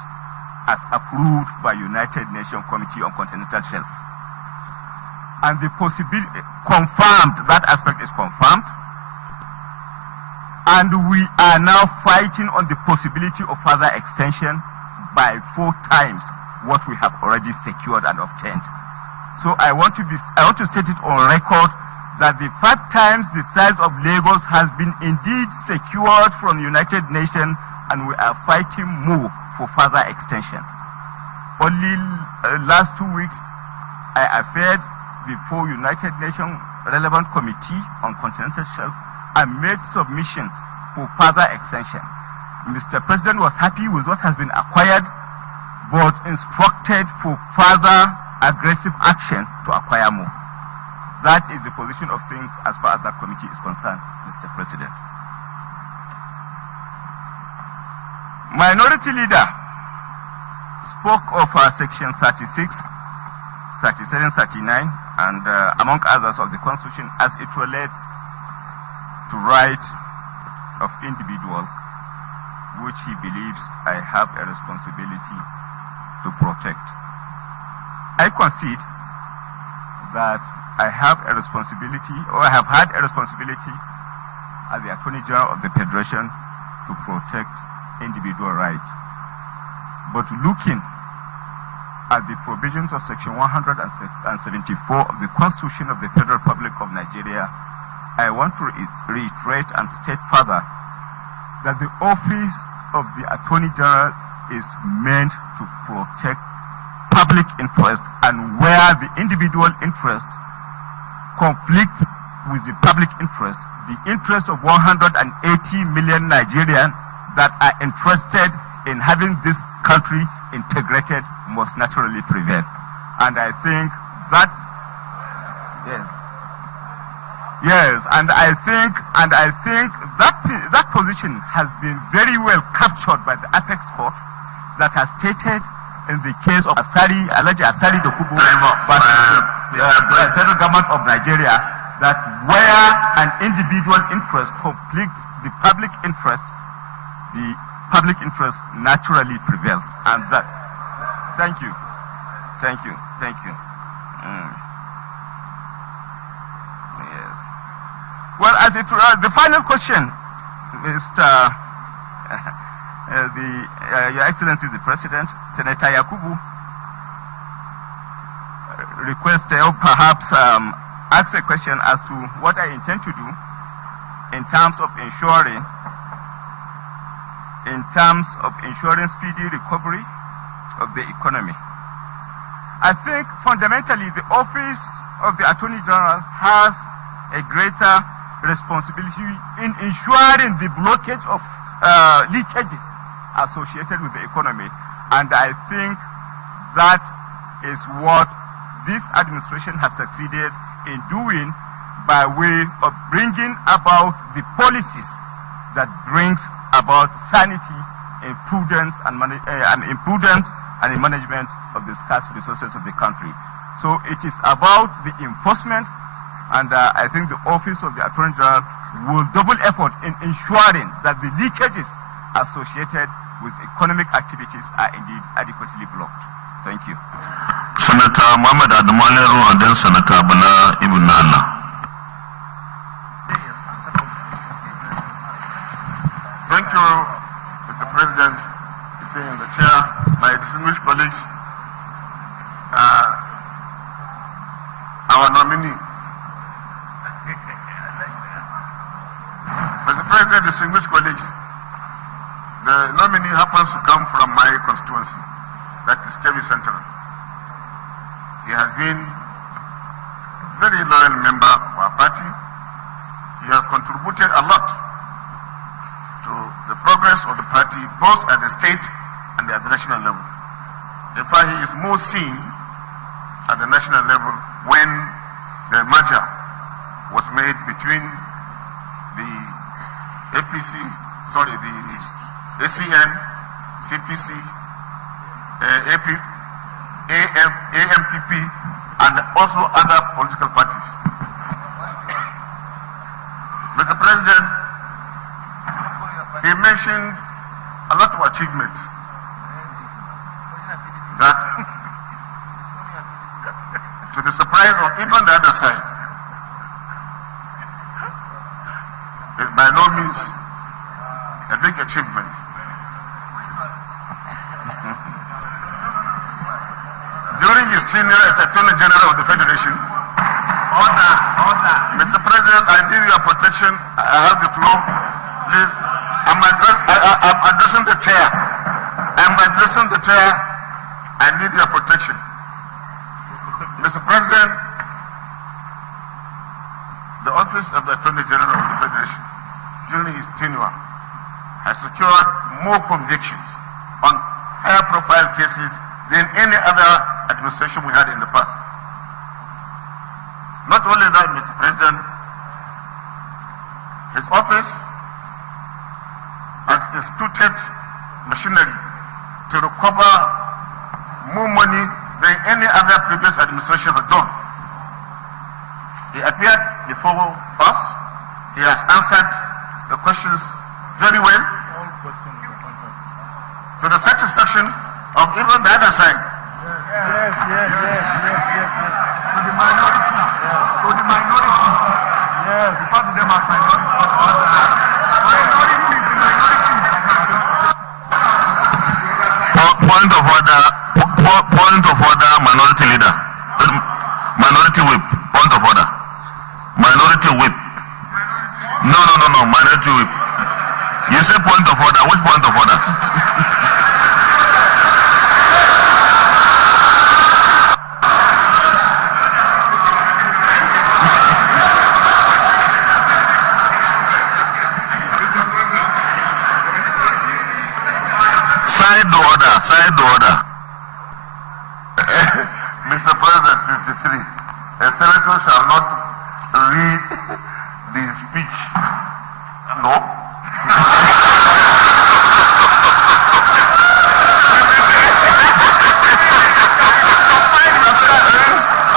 as approved by United Nations Committee on Continental Shelf. And the possibility, confirmed, that aspect is confirmed. And we are now fighting on the possibility of further extension by 4 times what we have already secured and obtained. So I want to state it on record that the 5 times the size of Lagos has been indeed secured from United Nations, and we are fighting more for further extension. Only last 2 weeks, I appeared before United Nations Relevant Committee on Continental Shelf and made submissions for further extension. Mr. President was happy with what has been acquired, but instructed for further aggressive action to acquire more. That is the position of things as far as that committee is concerned, Mr. President. Minority Leader spoke of Section 36, 37, 39, and among others of the Constitution as it relates to right of individuals, which he believes I have a responsibility to protect. I concede that I have a responsibility, or I have had a responsibility as the Attorney General of the Federation to protect individual rights. But looking at the provisions of Section 174 of the Constitution of the Federal Republic of Nigeria, I want to reiterate and state further that the office of the Attorney General is meant to protect public interest, and where the individual interest conflicts with the public interest, the interest of 180 million Nigerians that are interested in having this country integrated must naturally prevail. And I think that, yes, and I think that position has been very well captured by the Apex Court that has stated in the case of Alhaji Asari Dokubo versus the federal government of Nigeria, that where an individual interest conflicts the public interest naturally prevails. And that, thank you. far as it, the final question, Mr. Your Excellency the President, Senator Yakubu, request or perhaps ask a question as to what I intend to do in terms of ensuring speedy recovery of the economy. I think fundamentally the Office of the Attorney General has a greater responsibility in ensuring the blockage of leakages associated with the economy, and I think that is what this administration has succeeded in doing by way of bringing about the policies that brings about sanity, prudence, and the management of the scarce resources of the country. So it is about the enforcement, and I think the Office of the Attorney General will double effort in ensuring that the leakages associated with economic activities are indeed adequately blocked. Thank you. Senator Mohamed Adamaleru and then Senator Bala Ibn Allah. Thank you, Mr. President, sitting in the chair, my distinguished colleagues, our nominee. Mr. President, distinguished colleagues, the nominee happens to come from my constituency, that is Kebbi Central. He has been a very loyal member of our party. He has contributed a lot to the progress of the party, both at the state and at the national level. In fact, he is more seen at the national level when the merger was made between the ACN, CPC, AMPP, and also other political parties. Mr. President, he mentioned a lot of achievements that, to the surprise of even the other side, is by no means a big achievement. During his tenure as Attorney General of the Federation, Mr. President, I need your protection. I have the floor. Please, I'm addressing the chair. I'm addressing the chair. I need your protection. Mr. President, the Office of the Attorney General of the Federation, during his tenure, has secured more convictions on higher profile cases than any other administration we had in the past. Not only that, Mr. President, his office has instituted machinery to recover more money than any other previous administration had done. He appeared before us. He has answered the questions very well, to the satisfaction of even the other side. Yes. To the minority. Yes. To the minority. Yes. Refer to them as minority. Minority is the minority. Point of order, minority leader. Minority whip. Point of order. Minority whip. No, minority whip. You say point of order. Which point of order? Side order. Mr. President, 53. A senator shall not read the speech. No?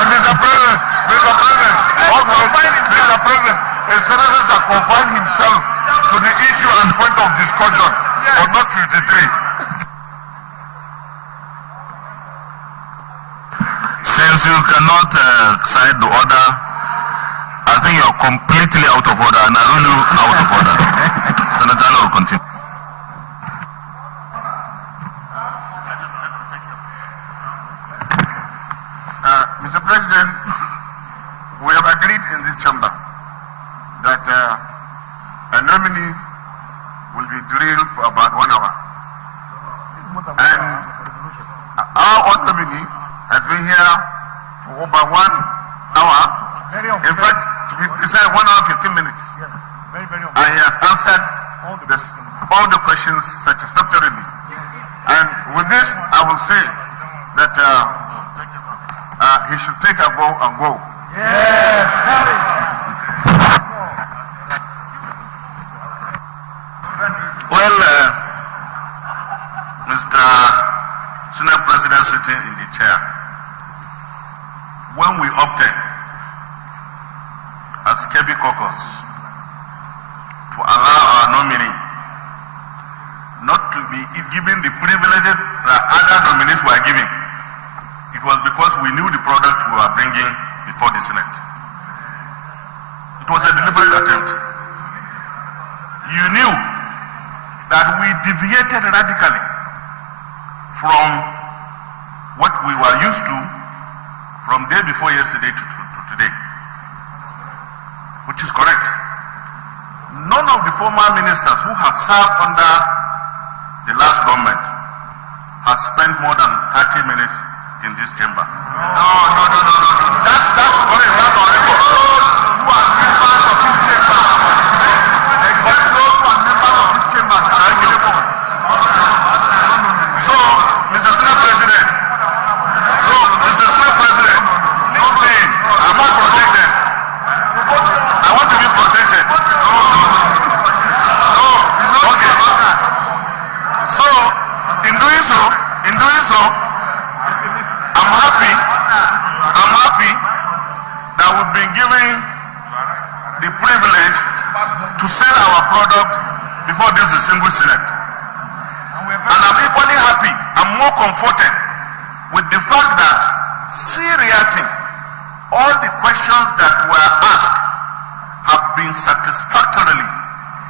Mr. President, a senator shall confine himself to the issue and point of discussion, but not 53. Since you cannot cite the order, I think you are completely out of order, and I really out of order. Senator will continue. Mr. President, we have agreed in this chamber that a nominee will be drilled for about 1 hour. And our own nominee has been here for over 1 hour. In fact, to be precise, 1 hour 15 minutes. And he has answered all the questions satisfactorily. And with this, I will say that he should take a bow and go. Yes. Well, Mr. Senate President sitting in the chair, when we opted as KB caucus to allow our nominee not to be given the privileges that other nominees were given, it was because we knew the product we were bringing before the Senate. It was a deliberate attempt. You knew that we deviated radically from what we were used to from day before yesterday to today, which is correct. None of the former ministers who have served under the last government has spent more than 30 minutes in this chamber. No. That's correct. That's on record. Who are members of this chamber? Except those who are members of this chamber. Thank you. So, Mr. Senate President. Stay. I'm not protected. I want to be protected. Okay. So, in doing so, I'm happy that we've been given the privilege to sell our product before this distinguished Senate. And I'm equally happy, I'm more comforted with the fact that seriating all the questions that were asked have been satisfactorily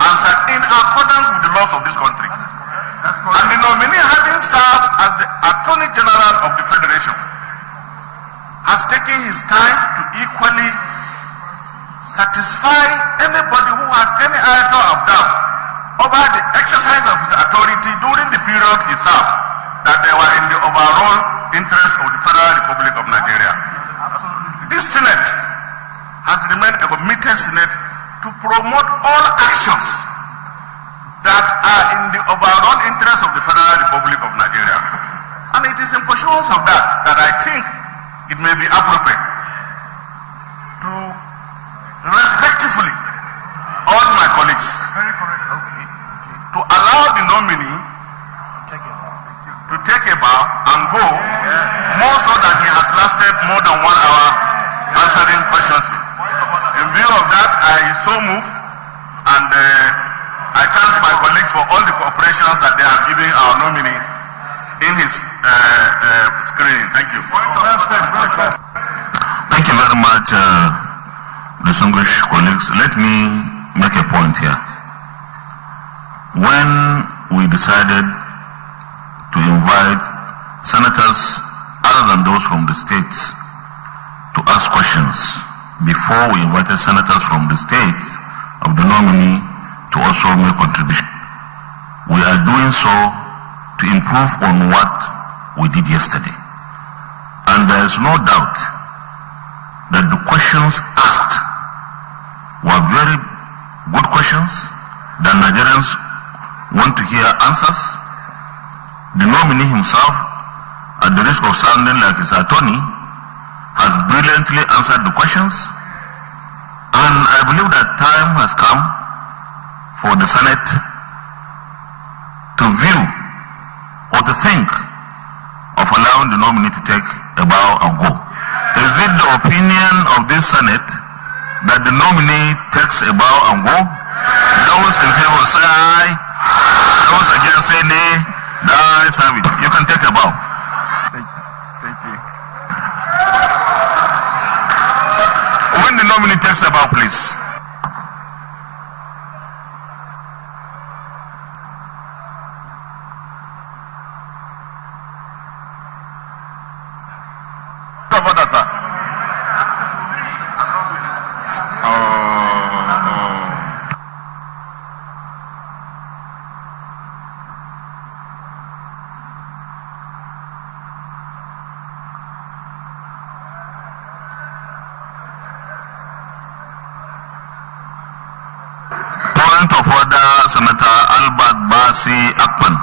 answered in accordance with the laws of this country. And the nominee, having served as the Attorney General of the Federation, has taken his time to equally satisfy anybody who has any iota of doubt over the exercise of his authority during the period he served, that they were in the overall interest of the Federal Republic of Nigeria. This Senate has remained a committed Senate to promote all actions that are in the overall interest of the Federal Republic of Nigeria. And it is in pursuance of that I think it may be appropriate to respectfully urge my colleagues to allow the nominee to take a bow and go, more so that he has lasted more than 1 hour answering questions. In view of that, I so move, and I thank my colleagues for all the cooperations that they have given our nominee in his screening. Thank you. Thank you very much, distinguished colleagues. Let me make a point here. When we decided to invite senators other than those from the states to ask questions, before we invited senators from the states of the nominee to also make contribution, we are doing so to improve on what we did yesterday. And there is no doubt that the questions asked were very good questions that Nigerians want to hear answers. The nominee himself, at the risk of sounding like his attorney, has brilliantly answered the questions. And I believe that time has come for the Senate to view or to think of allowing the nominee to take a bow and go. Is it the opinion of this Senate that the nominee takes a bow and go? Those in favor say aye. Those against say nay. The ayes have it. You can take a bow. Thank you. When the nominee takes about, please. Order, sir. Point of order, Senator Albert Basi Akpan.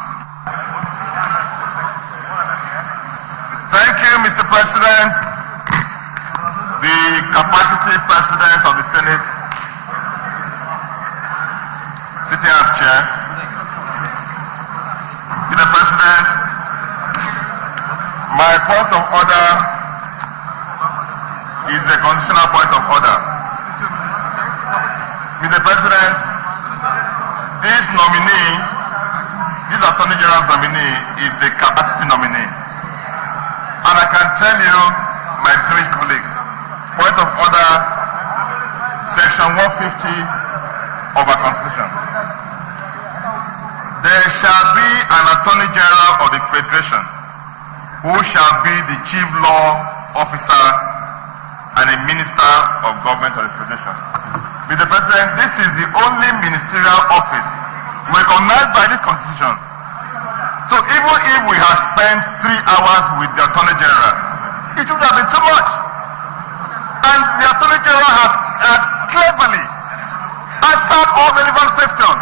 Thank you, Mr. President. The capacity president of the Senate, sitting as chair. Mr. President, my point of order is a constitutional point of order. Mr. President, this nominee, this Attorney General's nominee, is a capacity nominee. And I can tell you, my distinguished colleagues, point of order, section 150 of our Constitution. There shall be an Attorney General of the Federation who shall be the Chief Law Officer and a Minister of Government of the Federation. Mr. President, this is the only ministerial office recognized by this Constitution. So even if we have spent 3 hours with the Attorney General, it would have been too much. And the Attorney General has cleverly answered all relevant questions.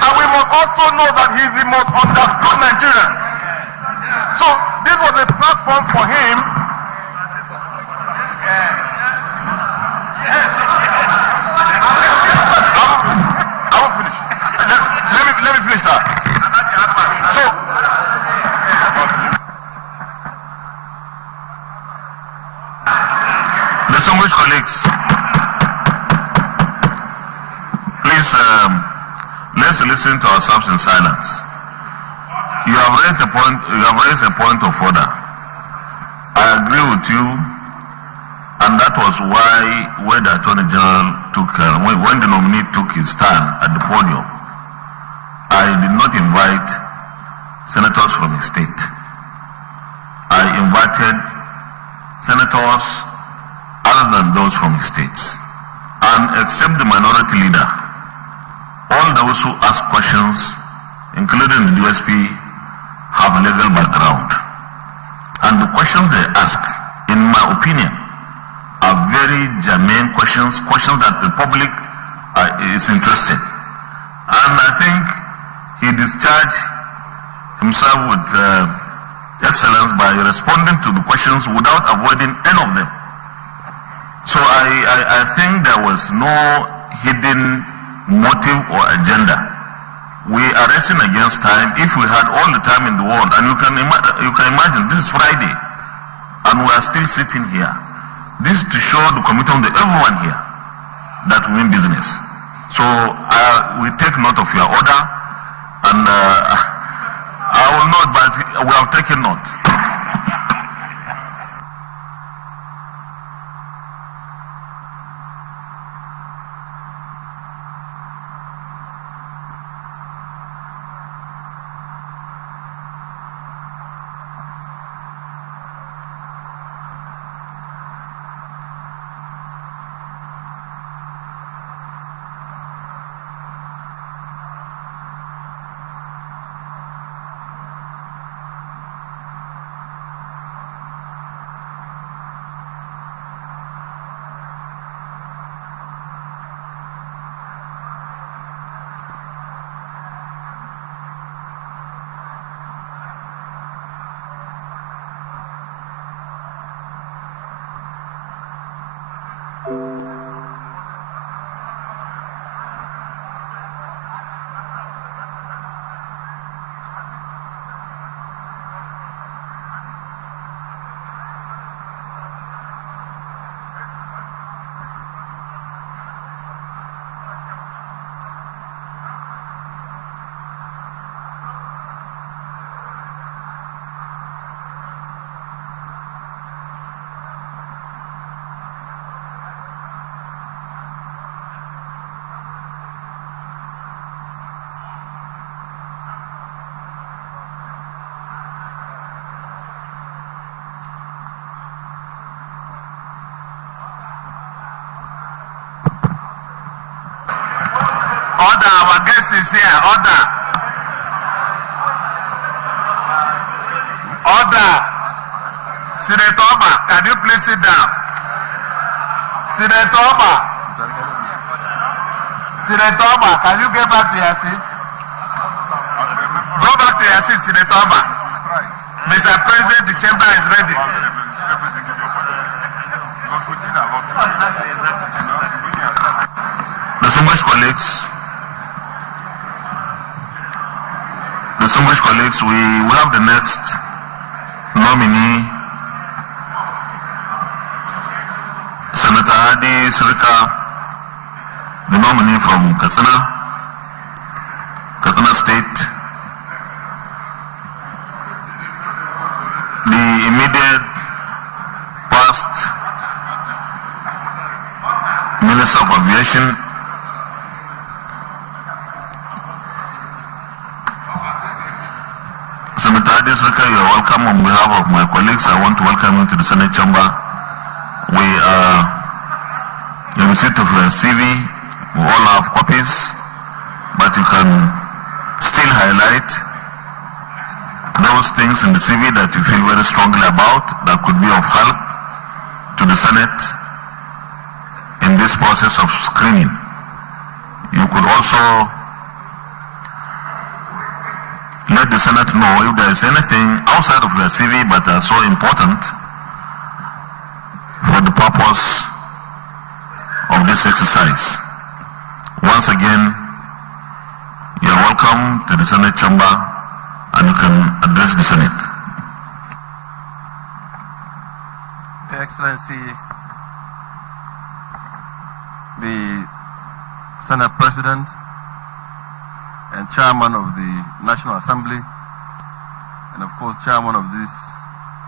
And we must also know that he is the most understood Nigerian. So this was a platform for him. I will finish. Let me finish that. So, distinguished colleagues, please let's listen to ourselves in silence. You have raised a point of order. I agree with you, and that was why when the Attorney General took, when the nominee took his stand at the podium, I did not invite senators from his state. I invited senators other than those from his states. And except the minority leader, all those who ask questions, including the DSP, have legal background. And the questions they ask, in my opinion, are very germane questions that the public is interested. And I think he discharged himself with excellence by responding to the questions without avoiding any of them. So I think there was no hidden motive or agenda. We are racing against time. If we had all the time in the world, and you can imagine this is Friday, and we are still sitting here. This is to show the commitment of everyone here that we mean business. So we take note of your order, and I will not, but we have taken note. Order, our guest is here. Order. Order. Senator Oba, can you please sit down? Senator Oba. Senator Oba, can you get back to your seat? Go back to your seat, Senator Oba. Mr. President, the chamber is ready. Distinguished colleagues, we have the next nominee, Senator Hadi Sirika, the nominee from Katsina State. The immediate past Minister of Aviation, Senator Hadi Sirika, you are welcome. On behalf of my colleagues, I want to welcome you to the Senate chamber. We are in receipt of your CV. We all have copies, but you can still highlight those things in the CV that you feel very strongly about that could be of help to the Senate in this process of screening. You could also let the Senate know if there is anything outside of your CV but are so important for the purpose of this exercise. Once again, you are welcome to the Senate chamber and you can address the Senate. Your Excellency, the Senate President and Chairman of the National Assembly, and of course Chairman of this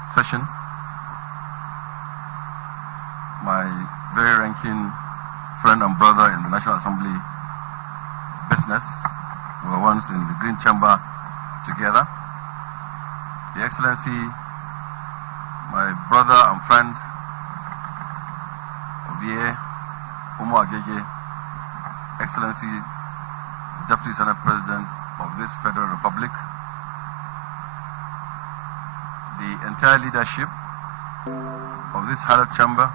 session, my very ranking friend and brother in the National Assembly business. We were once in the Green Chamber together. Your Excellency, my brother and friend, Obie Umo Agege, Excellency, Deputy Senate President of this Federal Republic, the entire leadership of this hallowed chamber,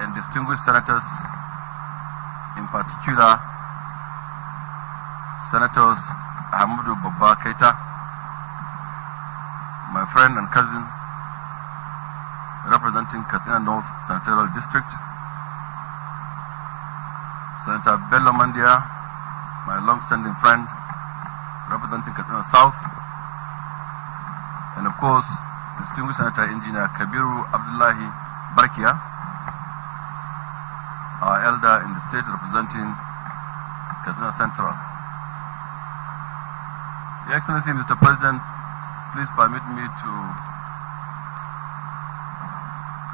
and distinguished senators, in particular, Senators Ahmadu Baba Keita, my friend and cousin, representing Katsina North Senatorial District, Senator Bello Mandia, my long-standing friend, representing Katsina South, and of course, distinguished Senator Engineer Kabiru Abdullahi Barkia, our elder in the state representing Katsina Central. Your Excellency, Mr. President, please permit me to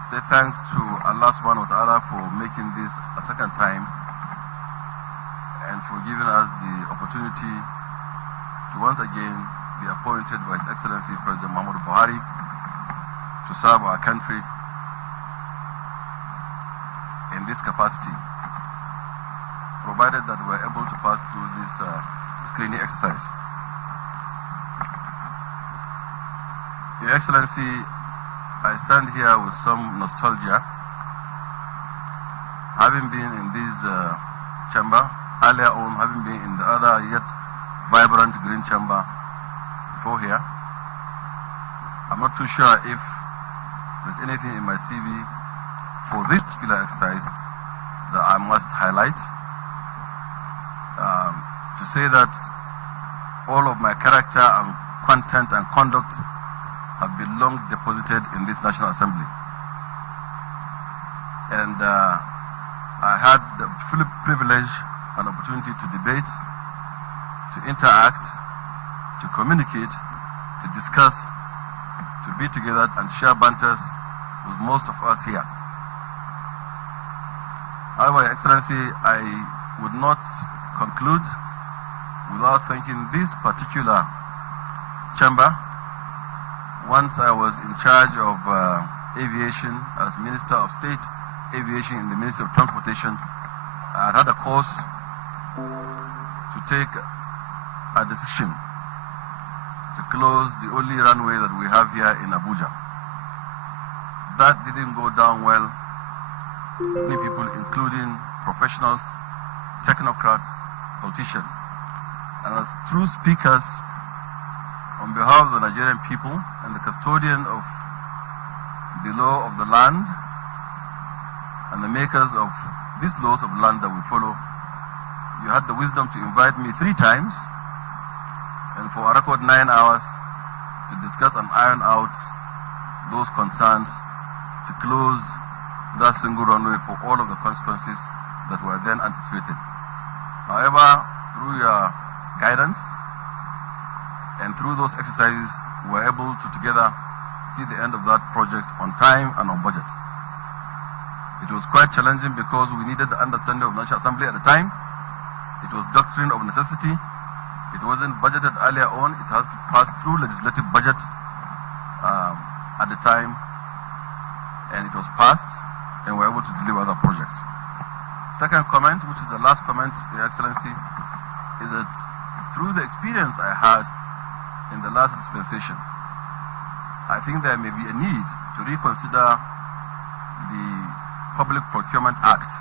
say thanks to Allah subhanahu wa ta'ala for making this a second time and for giving us the opportunity to once again be appointed by His Excellency President Muhammadu Buhari to serve our country in this capacity, provided that we're able to pass through this screening exercise. Your Excellency, I stand here with some nostalgia, having been in this chamber, earlier on having been in the other yet vibrant green chamber before here. I'm not too sure if there's anything in my CV for this particular exercise that I must highlight. To say that all of my character and content and conduct have been long deposited in this National Assembly. And I had the privilege and opportunity to debate, to interact, to communicate, to discuss, to be together and share banters with most of us here. However, Your Excellency, I would not conclude without thanking this particular chamber. Once I was in charge of aviation as Minister of State Aviation in the Ministry of Transportation, I had a course to take a decision to close the only runway that we have here in Abuja. That didn't go down well. Many people, including professionals, technocrats, politicians, and as true speakers on behalf of the Nigerian people and the custodian of the law of the land and the makers of these laws of land that we follow, you had the wisdom to invite me 3 times and for a record 9 hours to discuss and iron out those concerns to close that single runway for all of the consequences that were then anticipated. However, through your guidance and through those exercises, we were able to together see the end of that project on time and on budget. It was quite challenging because we needed the understanding of the National Assembly at the time. It was doctrine of necessity. It wasn't budgeted earlier on. It has to pass through legislative budget at the time, and it was passed, and we were able to deliver the project. Second comment, which is the last comment, Your Excellency, is that through the experience I had in the last dispensation, I think there may be a need to reconsider the Public Procurement Act.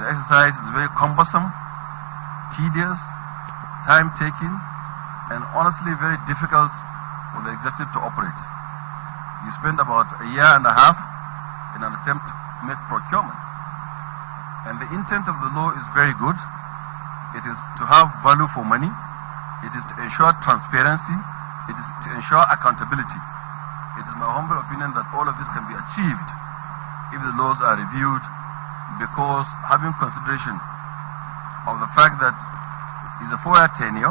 The exercise is very cumbersome, tedious, time-taking, and honestly very difficult for the executive to operate. You spend about a year and a half in an attempt to make procurement. And the intent of the law is very good. It is to have value for money. It is to ensure transparency. It is to ensure accountability. It is my humble opinion that all of this can be achieved if the laws are reviewed, because having consideration of the fact that it's a 4-year tenure,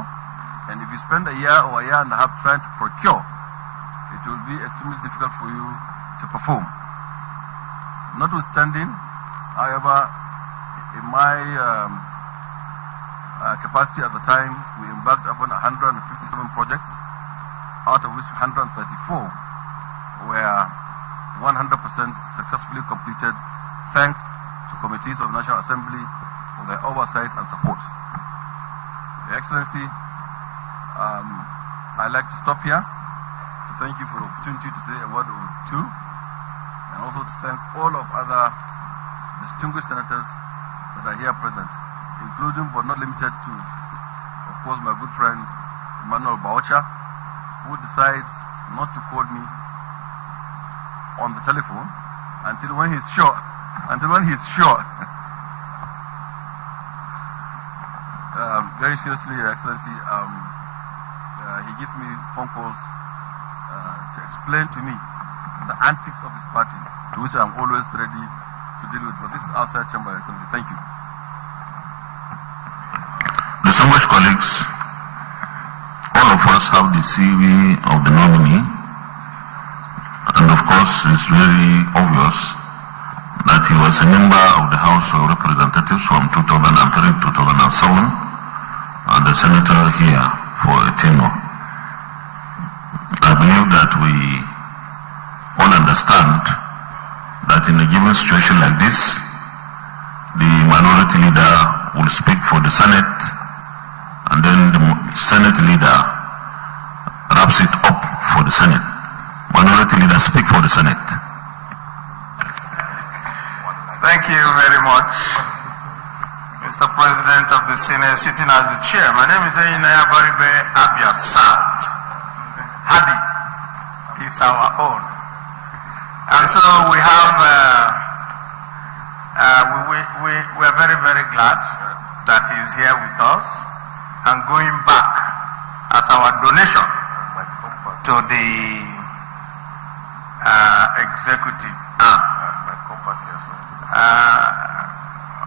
and if you spend a year or a year and a half trying to procure, it will be extremely difficult for you to perform. Notwithstanding, however, in my capacity at the time, we embarked upon 157 projects, out of which 134 were 100% successfully completed, thanks to committees of the National Assembly for their oversight and support. Your Excellency, I'd like to stop here to thank you for the opportunity to say a word or two, and also to thank all of other distinguished senators that are here present, including but not limited to, of course, my good friend Emmanuel Baucha, who decides not to call me on the telephone until when he's sure. Very seriously, Your Excellency, he gives me phone calls to explain to me the antics of his party, to which I'm always ready to deal with. But this is outside chamber, Your Excellency. Thank you. Distinguished colleagues, all of us have the CV of the nominee, and of course it's very obvious that he was a member of the House of Representatives from 2003 to 2007, and a senator here for a tenure. I believe that we all understand that in a given situation like this, the minority leader will speak for the Senate, and then the Senate leader wraps it up for the Senate. Minority leader speak for the Senate. Thank you very much, Mr. President of the Senate, sitting as the chair. My name is Eyinaya Baribe Abiasat. Hadi is our own. And so we have, we're very, very glad that he is here with us and going back as our donation to the executive.